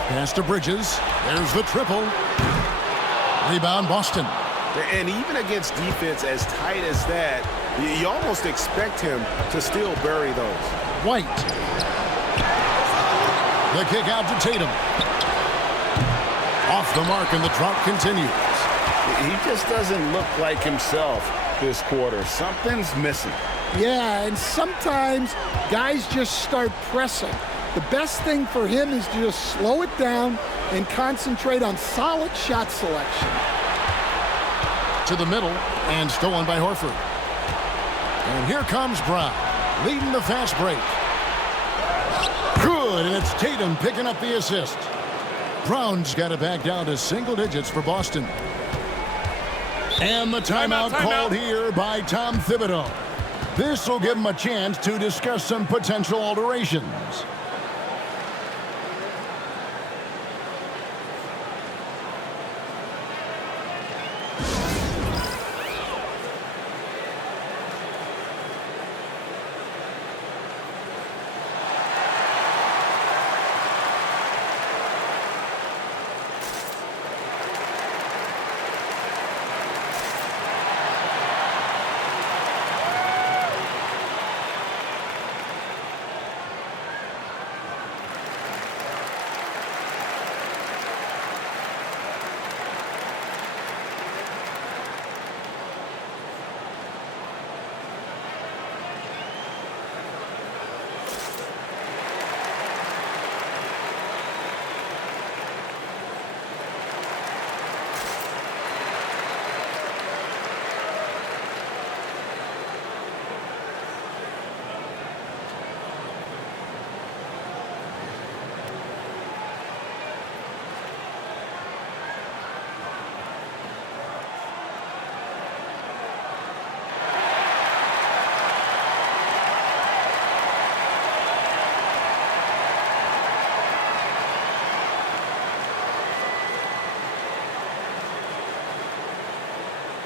Pass to Bridges. There's the triple. Rebound, Boston. And even against defense as tight as that, you almost expect him to still bury those. White. The kick out to Tatum. Off the mark, and the drought continues. He just doesn't look like himself this quarter. Something's missing. Yeah, and sometimes guys just start pressing. The best thing for him is to just slow it down and concentrate on solid shot selection. To the middle, and stolen by Horford. And here comes Brown, leading the fast break. Good, and it's Tatum picking up the assist. Brown's got it back down to single digits for Boston. And the timeout called here by Tom Thibodeau. This will give him a chance to discuss some potential alterations.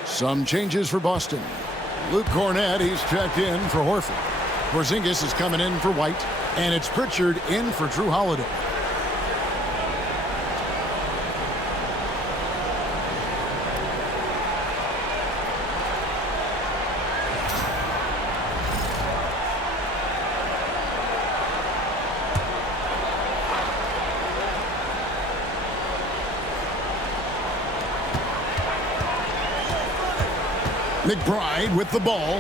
Some changes for Boston. Luke Cornett, he's checked in for Horford. Porzingis is coming in for White, and it's Pritchard in for Drew Holiday. McBride with the ball.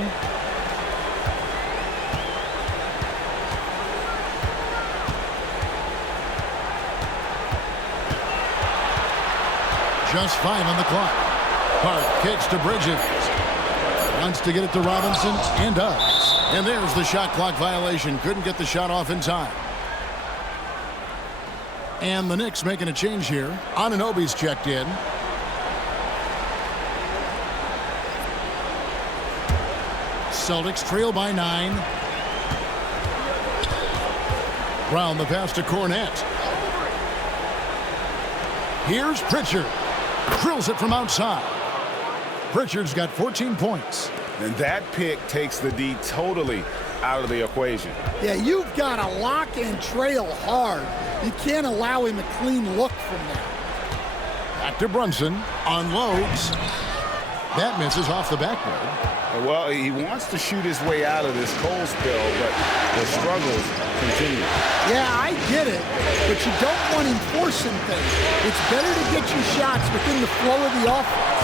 Just 5 on the clock. Hart kicks to Bridges. Wants to get it to Robinson, and does. And there's the shot clock violation. Couldn't get the shot off in time. And the Knicks making a change here. Anunoby's checked in. Celtics trail by 9. Brown the pass to Cornett. Here's Pritchard. Drills it from outside. Pritchard's got 14 points. And that pick takes the D totally out of the equation. Yeah, you've got to lock and trail hard. You can't allow him a clean look from there. Back to Brunson. Unloads. That misses off the backboard. Well, he wants to shoot his way out of this cold spell, but the struggles continue. Yeah, I get it, but you don't want him forcing things. It's better to get your shots within the flow of the offense.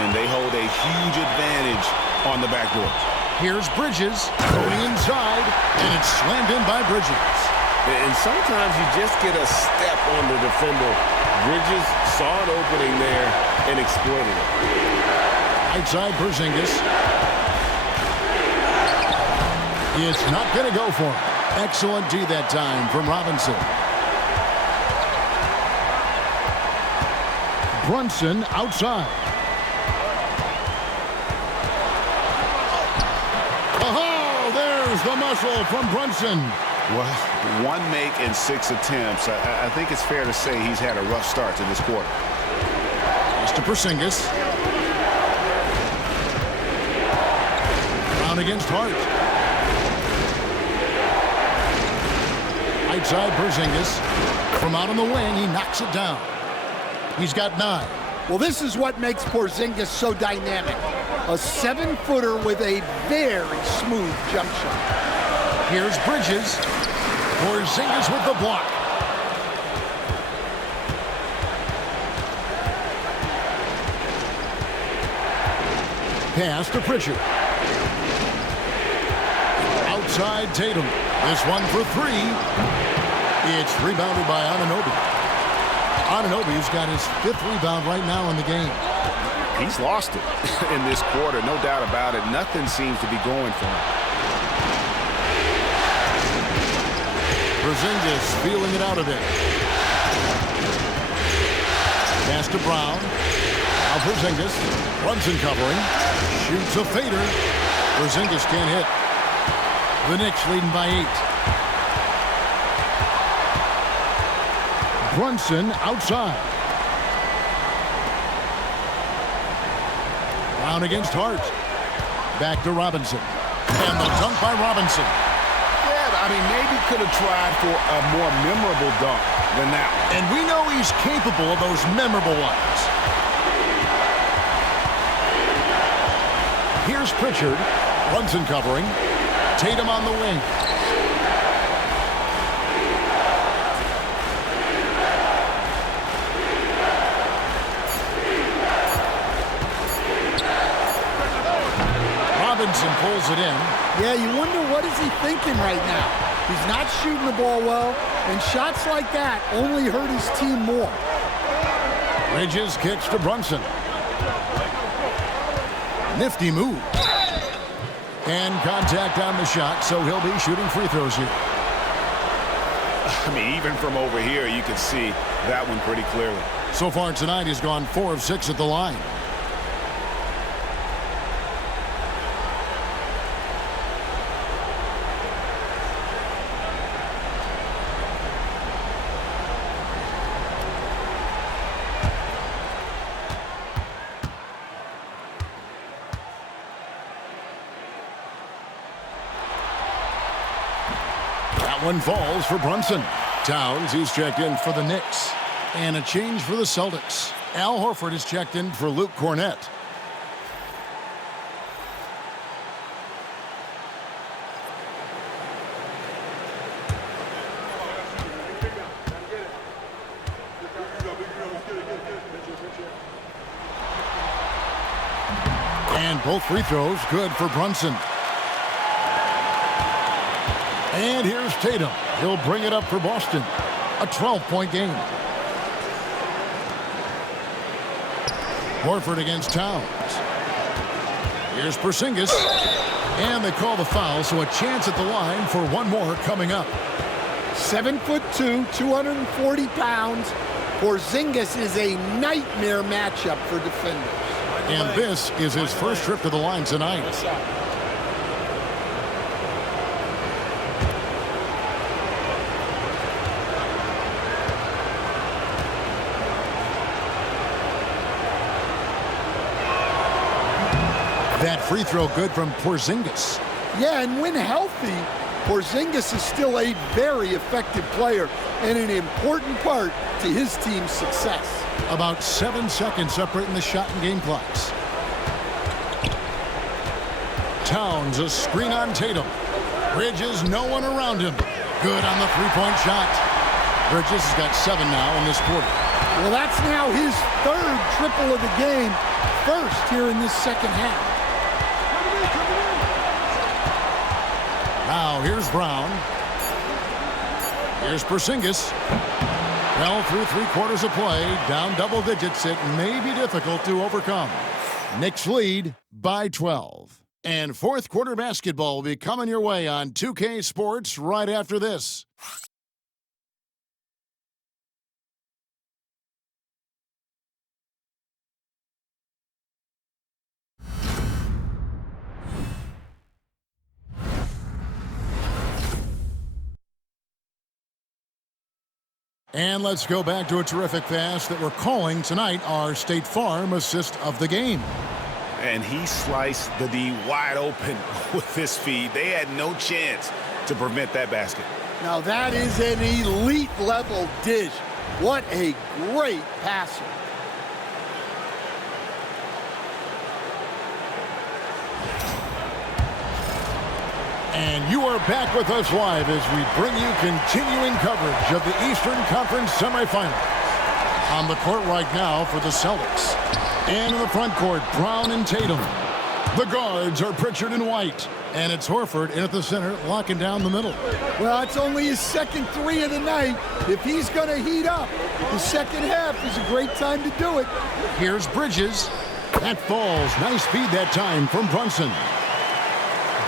And they hold a huge advantage on the backboard. Here's Bridges going inside, and it's slammed in by Bridges. And sometimes you just get a step on the defender. Bridges saw an opening there and exploited it. Outside Porzingis. It's not going to go for him. Excellent D that time from Robinson. Brunson outside. Oh, there's the muscle from Brunson. Well, 1 make in 6 attempts. I think it's fair to say he's had a rough start to this quarter. Pass to Porzingis. Brown against Hart. Outside Porzingis. From out on the wing, he knocks it down. He's got 9. Well, this is what makes Porzingis so dynamic. A 7-footer with a very smooth jump shot. Here's Bridges. Porzingis with the block. pass to Pritchard. Outside Tatum. This one for three. It's rebounded by Anunoby. Anunoby's got his 5th rebound right now in the game. He's lost it in this quarter, no doubt about it. Nothing seems to be going for him. Porzingis feeling it out a bit. Pass to Brown. Now Porzingis. Brunson covering. Shoots a fader. Porzingis can't hit. The Knicks leading by 8. Brunson outside. Brown against Hart. Back to Robinson. And the dunk by Robinson. Yeah, I mean, maybe could have tried for a more memorable dunk than that one. And we know he's capable of those memorable ones. Here's Pritchard. Brunson covering. Tatum on the wing. Robinson pulls it in. Yeah, you wonder what is he thinking right now. He's not shooting the ball well, and shots like that only hurt his team more. Bridges kicks to Brunson. Nifty move. And contact on the shot, so he'll be shooting free throws here. I mean, even from over here, you can see that one pretty clearly. So far tonight, he's gone 4 of 6 at the line. One falls for Brunson. Towns, he's checked in for the Knicks. And a change for the Celtics. Al Horford is checked in for Luke Kornet. And both free throws good for Brunson. And here's Tatum. He'll bring it up for Boston. A 12-point game. Horford against Towns. Here's Porzingis. And they call the foul, so a chance at the line for one more coming up. 7'2", 240 pounds. Porzingis is a nightmare matchup for defenders. And this is his first trip to the line tonight. That free throw good from Porzingis. Yeah, and when healthy, Porzingis is still a very effective player and an important part to his team's success. About 7 seconds separating the shot and game clocks. Towns, a screen on Tatum. Bridges, no one around him. Good on the three-point shot. Bridges has got 7 now in this quarter. Well, that's now his 3rd triple of the game, first here in this second half. Now here's Brown. Here's Porzingis. Well, through 3/4 of play, down double digits, it may be difficult to overcome. Knicks lead by 12. And 4th quarter basketball will be coming your way on 2K Sports right after this. And let's go back to a terrific pass that we're calling tonight our State Farm assist of the game. And he sliced the D wide open with his feed. They had no chance to prevent that basket. Now that is an elite level dish. What a great passer. And you are back with us live as we bring you continuing coverage of the Eastern Conference semifinals. On the court right now for the Celtics. And in the front court, Brown and Tatum. The guards are Pritchard and White. And it's Horford in at the center, locking down the middle. Well, it's only his second three of the night. If he's going to heat up, the second half is a great time to do it. Here's Bridges. That falls. Nice feed that time from Brunson.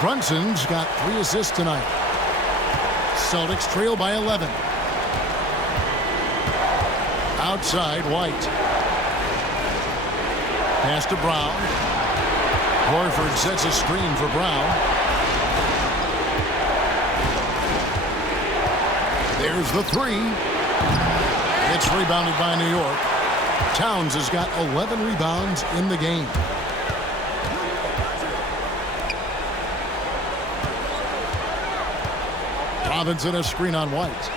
Brunson's got 3 assists tonight. Celtics trail by 11. Outside, White. Pass to Brown. Horford sets a screen for Brown. There's the 3. It's rebounded by New York. Towns has got 11 rebounds in the game. Robinson a screen on White.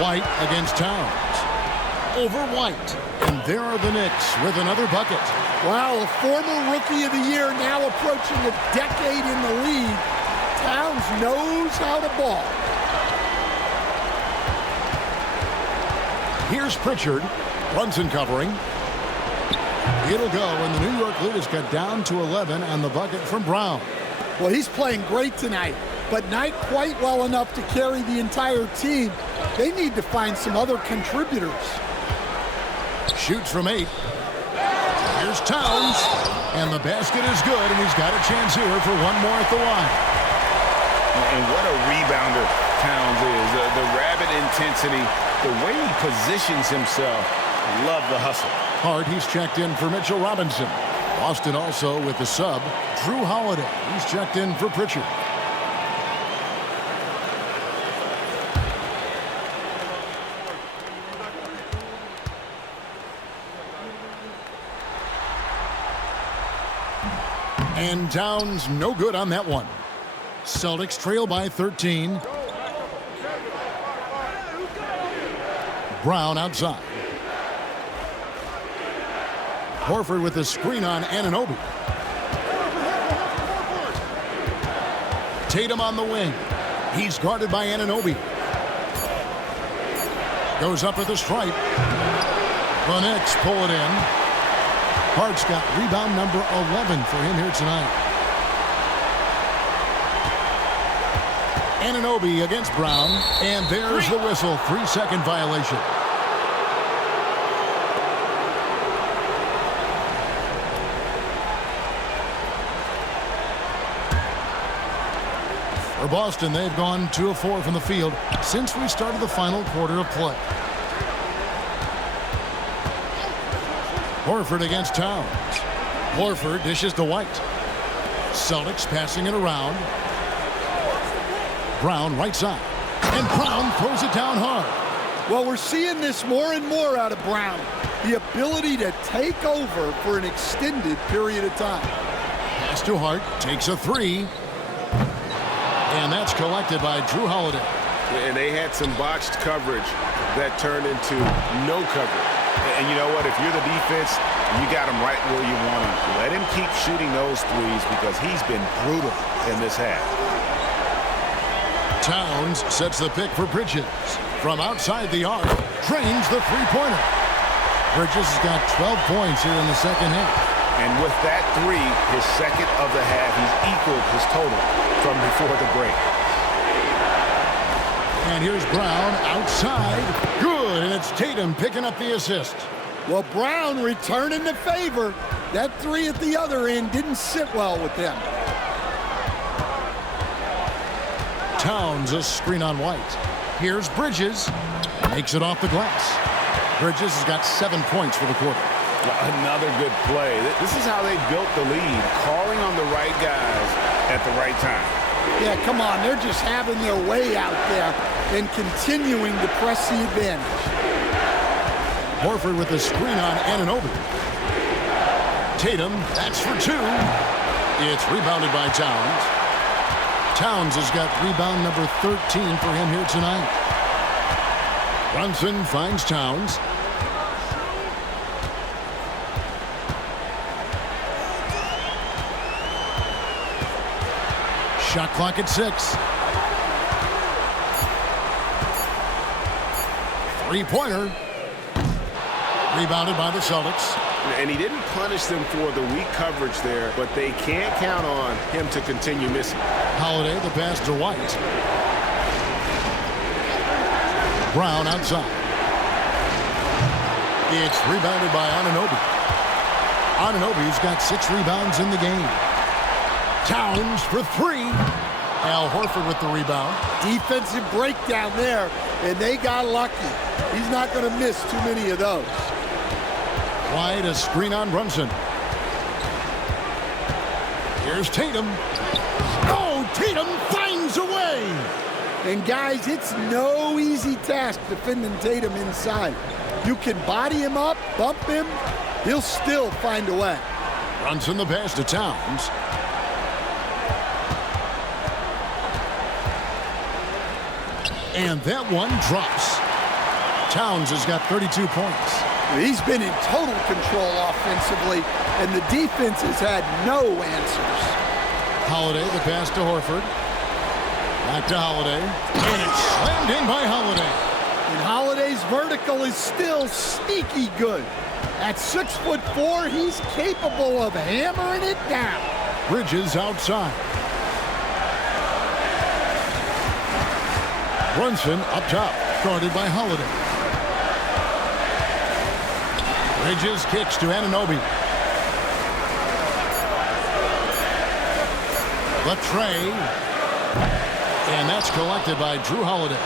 White against Towns. Over White. And there are the Knicks with another bucket. Wow, a former Rookie of the Year now approaching a decade in the league. Towns knows how to ball. Here's Pritchard. Brunson covering. It'll go, and the New York lead is cut down to 11 on the bucket from Brown. Well, he's playing great tonight, but not quite well enough to carry the entire team. They need to find some other contributors. Shoots from 8. Here's Towns, and the basket is good, and he's got a chance here for one more at the line. And what a rebounder Towns is. The rapid intensity, the way he positions himself. Love the hustle. Hard, he's checked in for Mitchell Robinson. Boston also with the sub, Jrue Holiday. He's checked in for Pritchard. And Towns no good on that one. Celtics trail by 13. Brown outside. Horford with the screen on Anunoby. Tatum on the wing. He's guarded by Anunoby. Goes up at the stripe. The Knicks pull it in. Hart's got rebound number 11 for him here tonight. Anunoby against Brown. And there's the whistle. 3-second violation. For Boston, they've gone 2 of 4 from the field since we started the final quarter of play. Horford against Towns. Horford dishes to White. Celtics passing it around. Brown right side. And Brown throws it down hard. Well, we're seeing this more and more out of Brown. The ability to take over for an extended period of time. Pass to Hart. Takes a 3. And that's collected by Jrue Holiday. And they had some botched coverage that turned into no coverage. And you know what? If you're the defense, you got him right where you want him. Let him keep shooting those threes because he's been brutal in this half. Towns sets the pick for Bridges. From outside the arc, drains the three-pointer. Bridges has got 12 points here in the second half. And with that 3, his second of the half, he's equaled his total from before the break. And here's Brown outside. Good, and it's Tatum picking up the assist. Well, Brown returning the favor. That 3 at the other end didn't sit well with them. Towns a screen on White. Here's Bridges. Makes it off the glass. Bridges has got 7 points for the quarter. Another good play. This is how they built the lead, calling on the right guys at the right time. Yeah, come on. They're just having their way out there and continuing to press the advantage. Horford with the screen on Anunoby. Tatum, that's for 2. It's rebounded by Towns. Towns has got rebound number 13 for him here tonight. Brunson finds Towns. Shot clock at 6. Three-pointer. Rebounded by the Celtics. And he didn't punish them for the weak coverage there, but they can't count on him to continue missing. Holiday, the pass to White. Brown outside. It's rebounded by Anunoby. Anunoby's got 6 rebounds in the game. Towns for 3. Al Horford with the rebound. Defensive breakdown there, and they got lucky. He's not going to miss too many of those. White, a screen on Brunson. Here's Tatum. Oh, Tatum finds a way. And guys, it's no easy task defending Tatum inside. You can body him up, bump him, he'll still find a way. Brunson the pass to Towns. And that one drops. Towns has got 32 points. He's been in total control offensively, and the defense has had no answers. Holiday, the pass to Horford. Back to Holiday. And it's slammed in by Holiday. And Holiday's vertical is still sneaky good. At 6'4", he's capable of hammering it down. Bridges outside. Brunson up top, guarded by Holiday. Bridges kicks to Anunoby. The tray. And that's collected by Drew Holiday.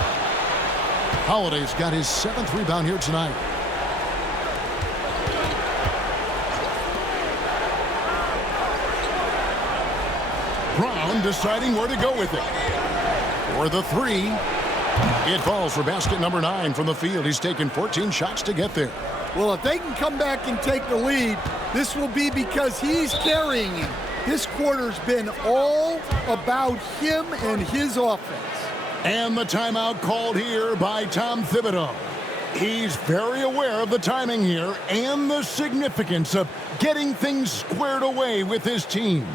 Holiday's got his 7th rebound here tonight. Brown deciding where to go with it. For the 3. It falls for basket number 9 from the field. He's taken 14 shots to get there. Well, if they can come back and take the lead, this will be because he's carrying him. This quarter's been all about him and his offense. And the timeout called here by Tom Thibodeau. He's very aware of the timing here and the significance of getting things squared away with his team.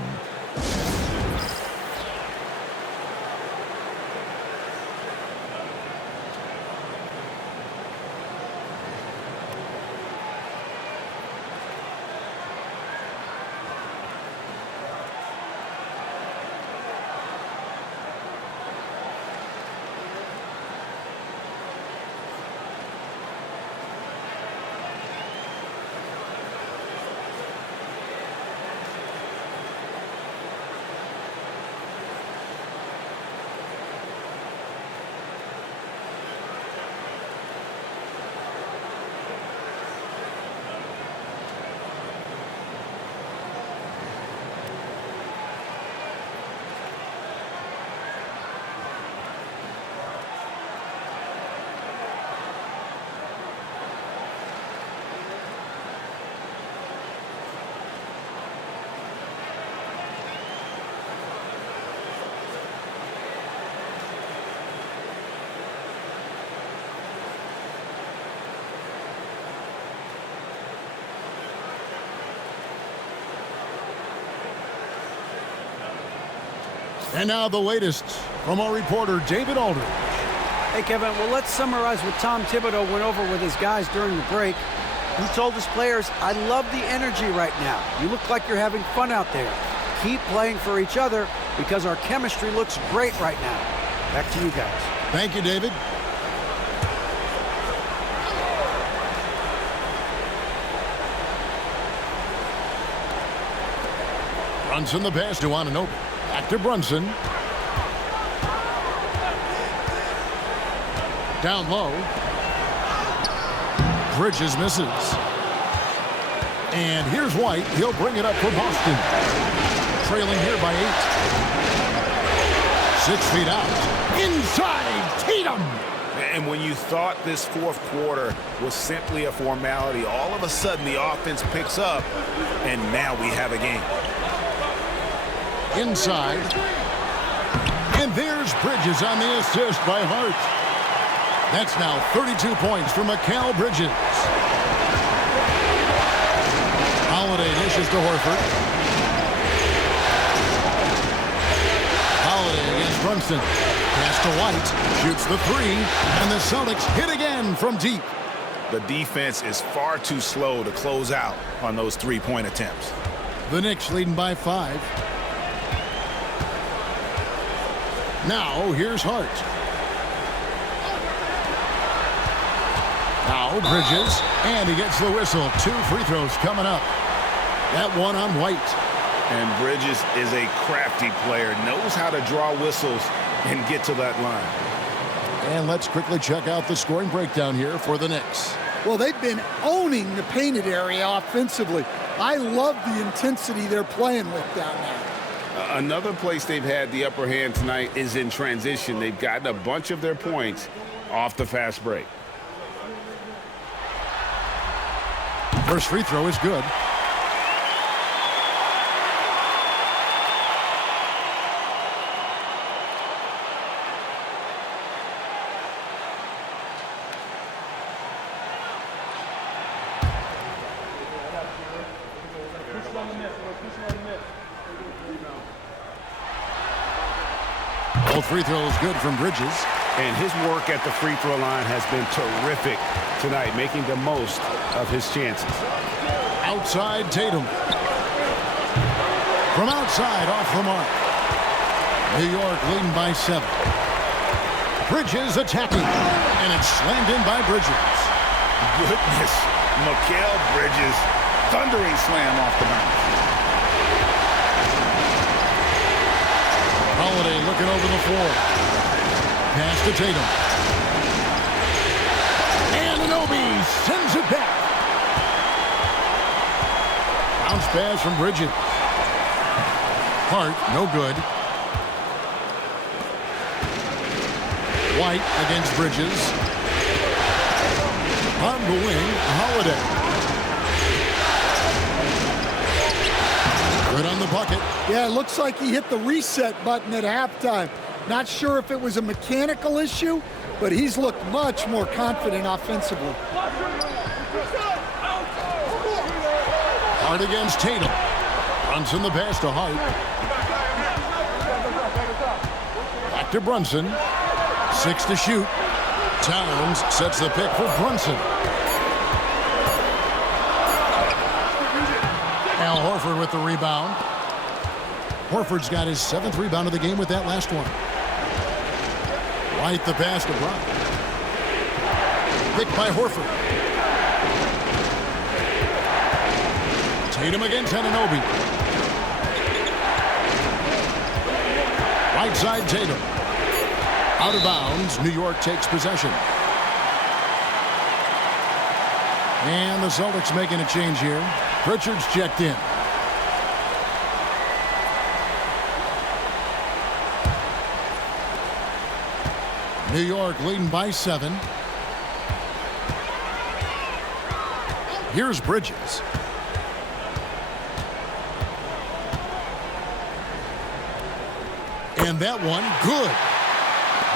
And now the latest from our reporter, David Aldridge. Hey, Kevin, well, let's summarize what Tom Thibodeau went over with his guys during the break. He told his players, I love the energy right now. You look like you're having fun out there. Keep playing for each other because our chemistry looks great right now. Back to you guys. Thank you, David. Brunson the pass to Anunoby. Back to Brunson. Down low. Bridges misses. And here's White. He'll bring it up for Boston. Trailing here by 8. 6 feet out. Inside Tatum. And when you thought this fourth quarter was simply a formality, all of a sudden the offense picks up, and now we have a game. Inside. And there's Bridges on the assist by Hart. That's now 32 points for Mikal Bridges. Holiday dishes to Horford. Holiday against Brunson. Pass to White. Shoots the 3. And the Celtics hit again from deep. The defense is far too slow to close out on those three-point attempts. The Knicks leading by 5. Now, here's Hart. Now, Bridges, and he gets the whistle. 2 free throws coming up. That one on White. And Bridges is a crafty player, knows how to draw whistles and get to that line. And let's quickly check out the scoring breakdown here for the Knicks. Well, they've been owning the painted area offensively. I love the intensity they're playing with down there. Another place they've had the upper hand tonight is in transition. They've gotten a bunch of their points off the fast break. First free throw is good. Both free throws good from Bridges. And his work at the free throw line has been terrific tonight, making the most of his chances. Outside Tatum. From outside, off the mark. New York leading by 7. Bridges attacking, and it's slammed in by Bridges. Goodness, Mikal Bridges, thundering slam off the bounce. Holiday looking over the floor. Pass to Tatum. And Anunoby sends it back. Bounce pass from Bridges. Hart, no good. White against Bridges. On the wing, Holiday. Good on the bucket. Yeah, it looks like he hit the reset button at halftime. Not sure if it was a mechanical issue, but he's looked much more confident offensively. Hart against Tatum. Brunson the pass to Hart. Back to Brunson. 6 to shoot. Towns sets the pick for Brunson. Al Horford with the rebound. Horford's got his 7th rebound of the game with that last one. White the pass to Brown. Picked by Horford. Tatum against Anunoby. Right side Tatum. Out of bounds. New York takes possession. And the Celtics making a change here. Pritchard's checked in. New York leading by 7. Here's Bridges. And that one, good.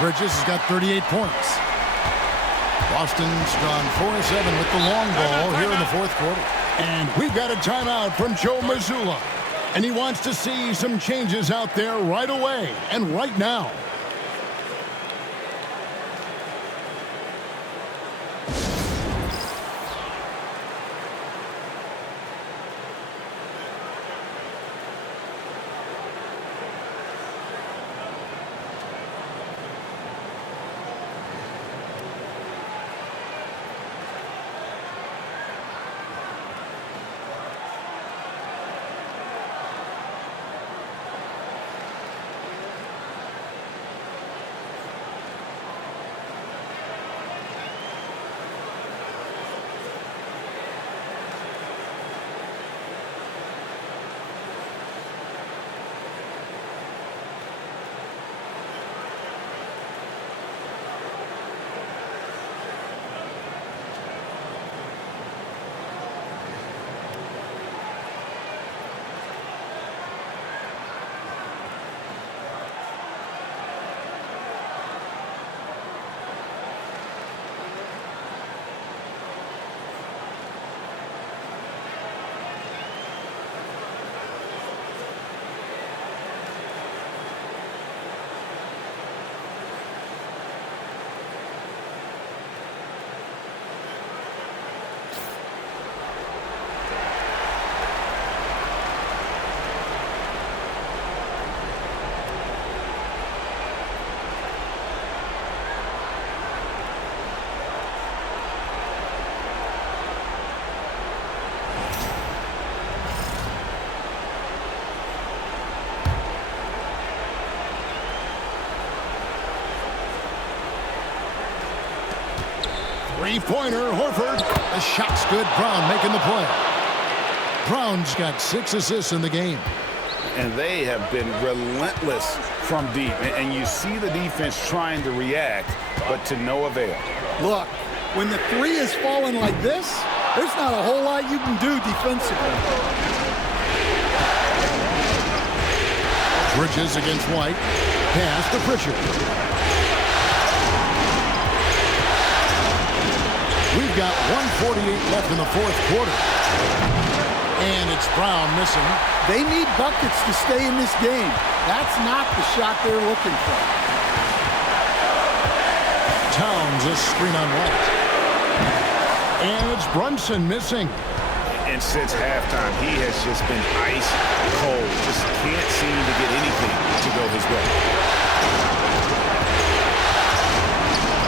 Bridges has got 38 points. Boston's gone 4-7 with the long ball here in the 4th quarter. And we've got a timeout from Joe Mazzulla. And he wants to see some changes out there right away and right now. Three-pointer, Horford. The shot's good. Brown making the play. Brown's got 6 assists in the game. And they have been relentless from deep. And you see the defense trying to react, but to no avail. Look, when the three is falling like this, there's not a whole lot you can do defensively. Bridges against White. Pass to Pritchard. We've got 1:48 left in the fourth quarter. And it's Brown missing. They need buckets to stay in this game. That's not the shot they're looking for. Towns a screen on White. And it's Brunson missing. And since halftime, he has just been ice cold. Just can't seem to get anything to go his way.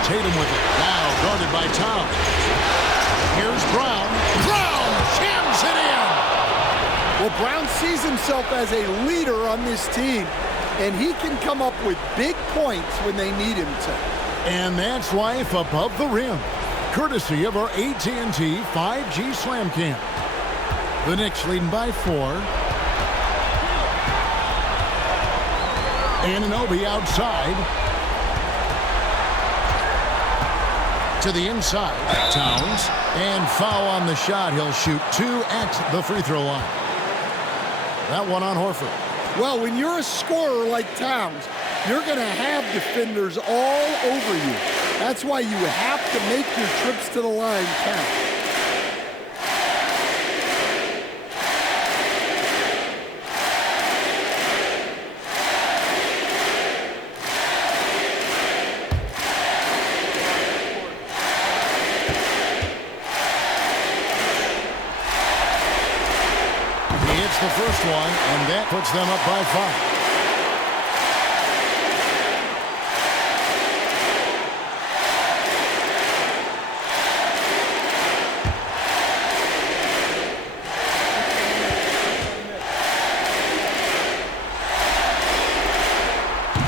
Tatum with it. Now guarded by Towns. Here's Brown. Brown jams it in. Well, Brown sees himself as a leader on this team, and he can come up with big points when they need him to. And that's life above the rim, courtesy of our AT&T 5G Slam Cam. The Knicks leading by 4. Anunoby outside. To the inside. Towns. And foul on the shot. He'll shoot 2 at the free throw line. That one on Horford. Well, when you're a scorer like Towns, you're going to have defenders all over you. That's why you have to make your trips to the line count. The first one, and that puts them up by 5.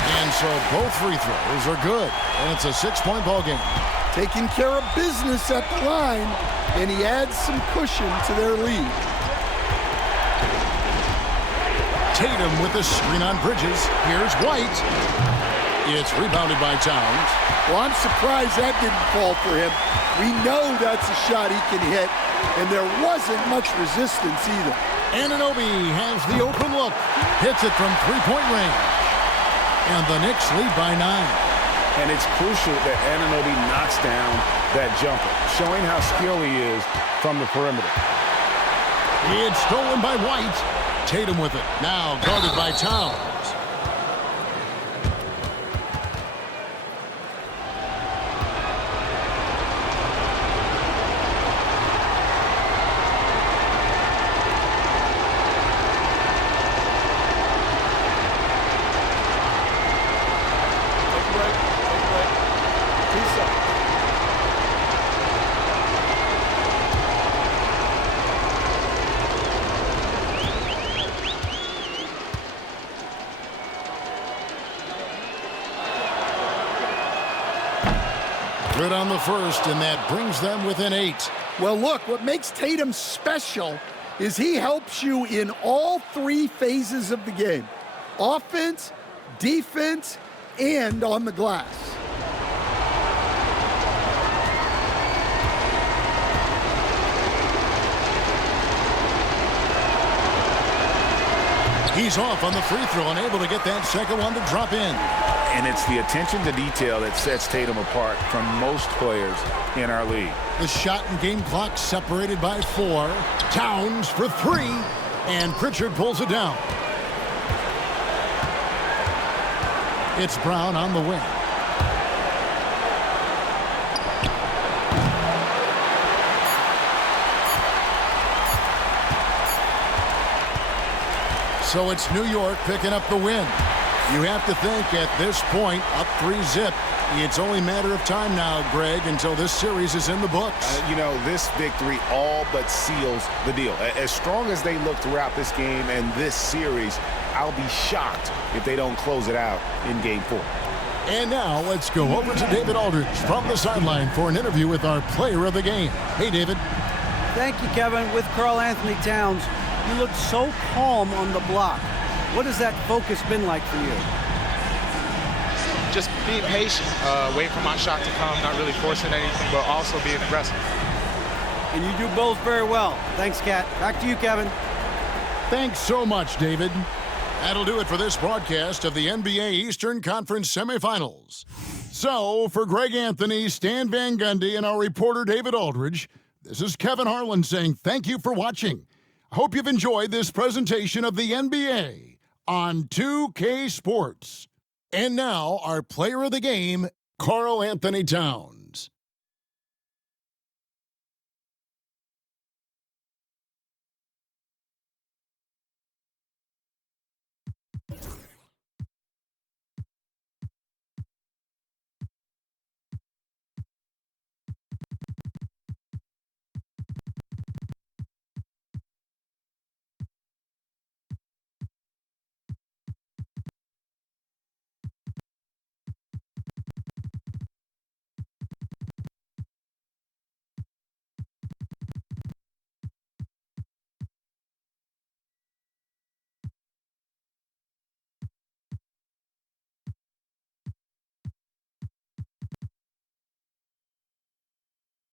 And so both free throws are good, and it's a 6-point ball game. Taking care of business at the line, and he adds some cushion to their lead. Tatum with the screen on Bridges. Here's White. It's rebounded by Towns. Well, I'm surprised that didn't fall for him. We know that's a shot he can hit, and there wasn't much resistance either. Anunoby has the open look. Hits it from 3-point range. And the Knicks lead by 9. And it's crucial that Anunoby knocks down that jumper, showing how skilled he is from the perimeter. It's stolen by White. Tatum with it. Now guarded by Towns. Good on the first, and that brings them within 8. Well, look, what makes Tatum special is he helps you in all 3 phases of the game. Offense, defense, and on the glass. He's off on the free throw and able to get that second one to drop in. And it's the attention to detail that sets Tatum apart from most players in our league. The shot and game clock separated by 4. Towns for 3, and Pritchard pulls it down. It's Brown on the wing. So it's New York picking up the win. You have to think at this point, up 3-zip. It's only a matter of time now, Greg, until this series is in the books. You know, this victory all but seals the deal. As strong as they look throughout this game and this series, I'll be shocked if they don't close it out in Game 4. And now let's go over to David Aldridge from the sideline for an interview with our player of the game. Hey, David. Thank you, Kevin. With Karl-Anthony Towns, you looked so calm on the block. What has that focus been like for you? Just being patient, wait for my shot to come, not really forcing anything, but also being aggressive. And you do both very well. Thanks, Kat. Back to you, Kevin. Thanks so much, David. That'll do it for this broadcast of the NBA Eastern Conference Semifinals. So, for Greg Anthony, Stan Van Gundy, and our reporter David Aldridge, this is Kevin Harlan saying thank you for watching. I hope you've enjoyed this presentation of the NBA on 2K Sports. And now, our player of the game, Karl-Anthony Towns.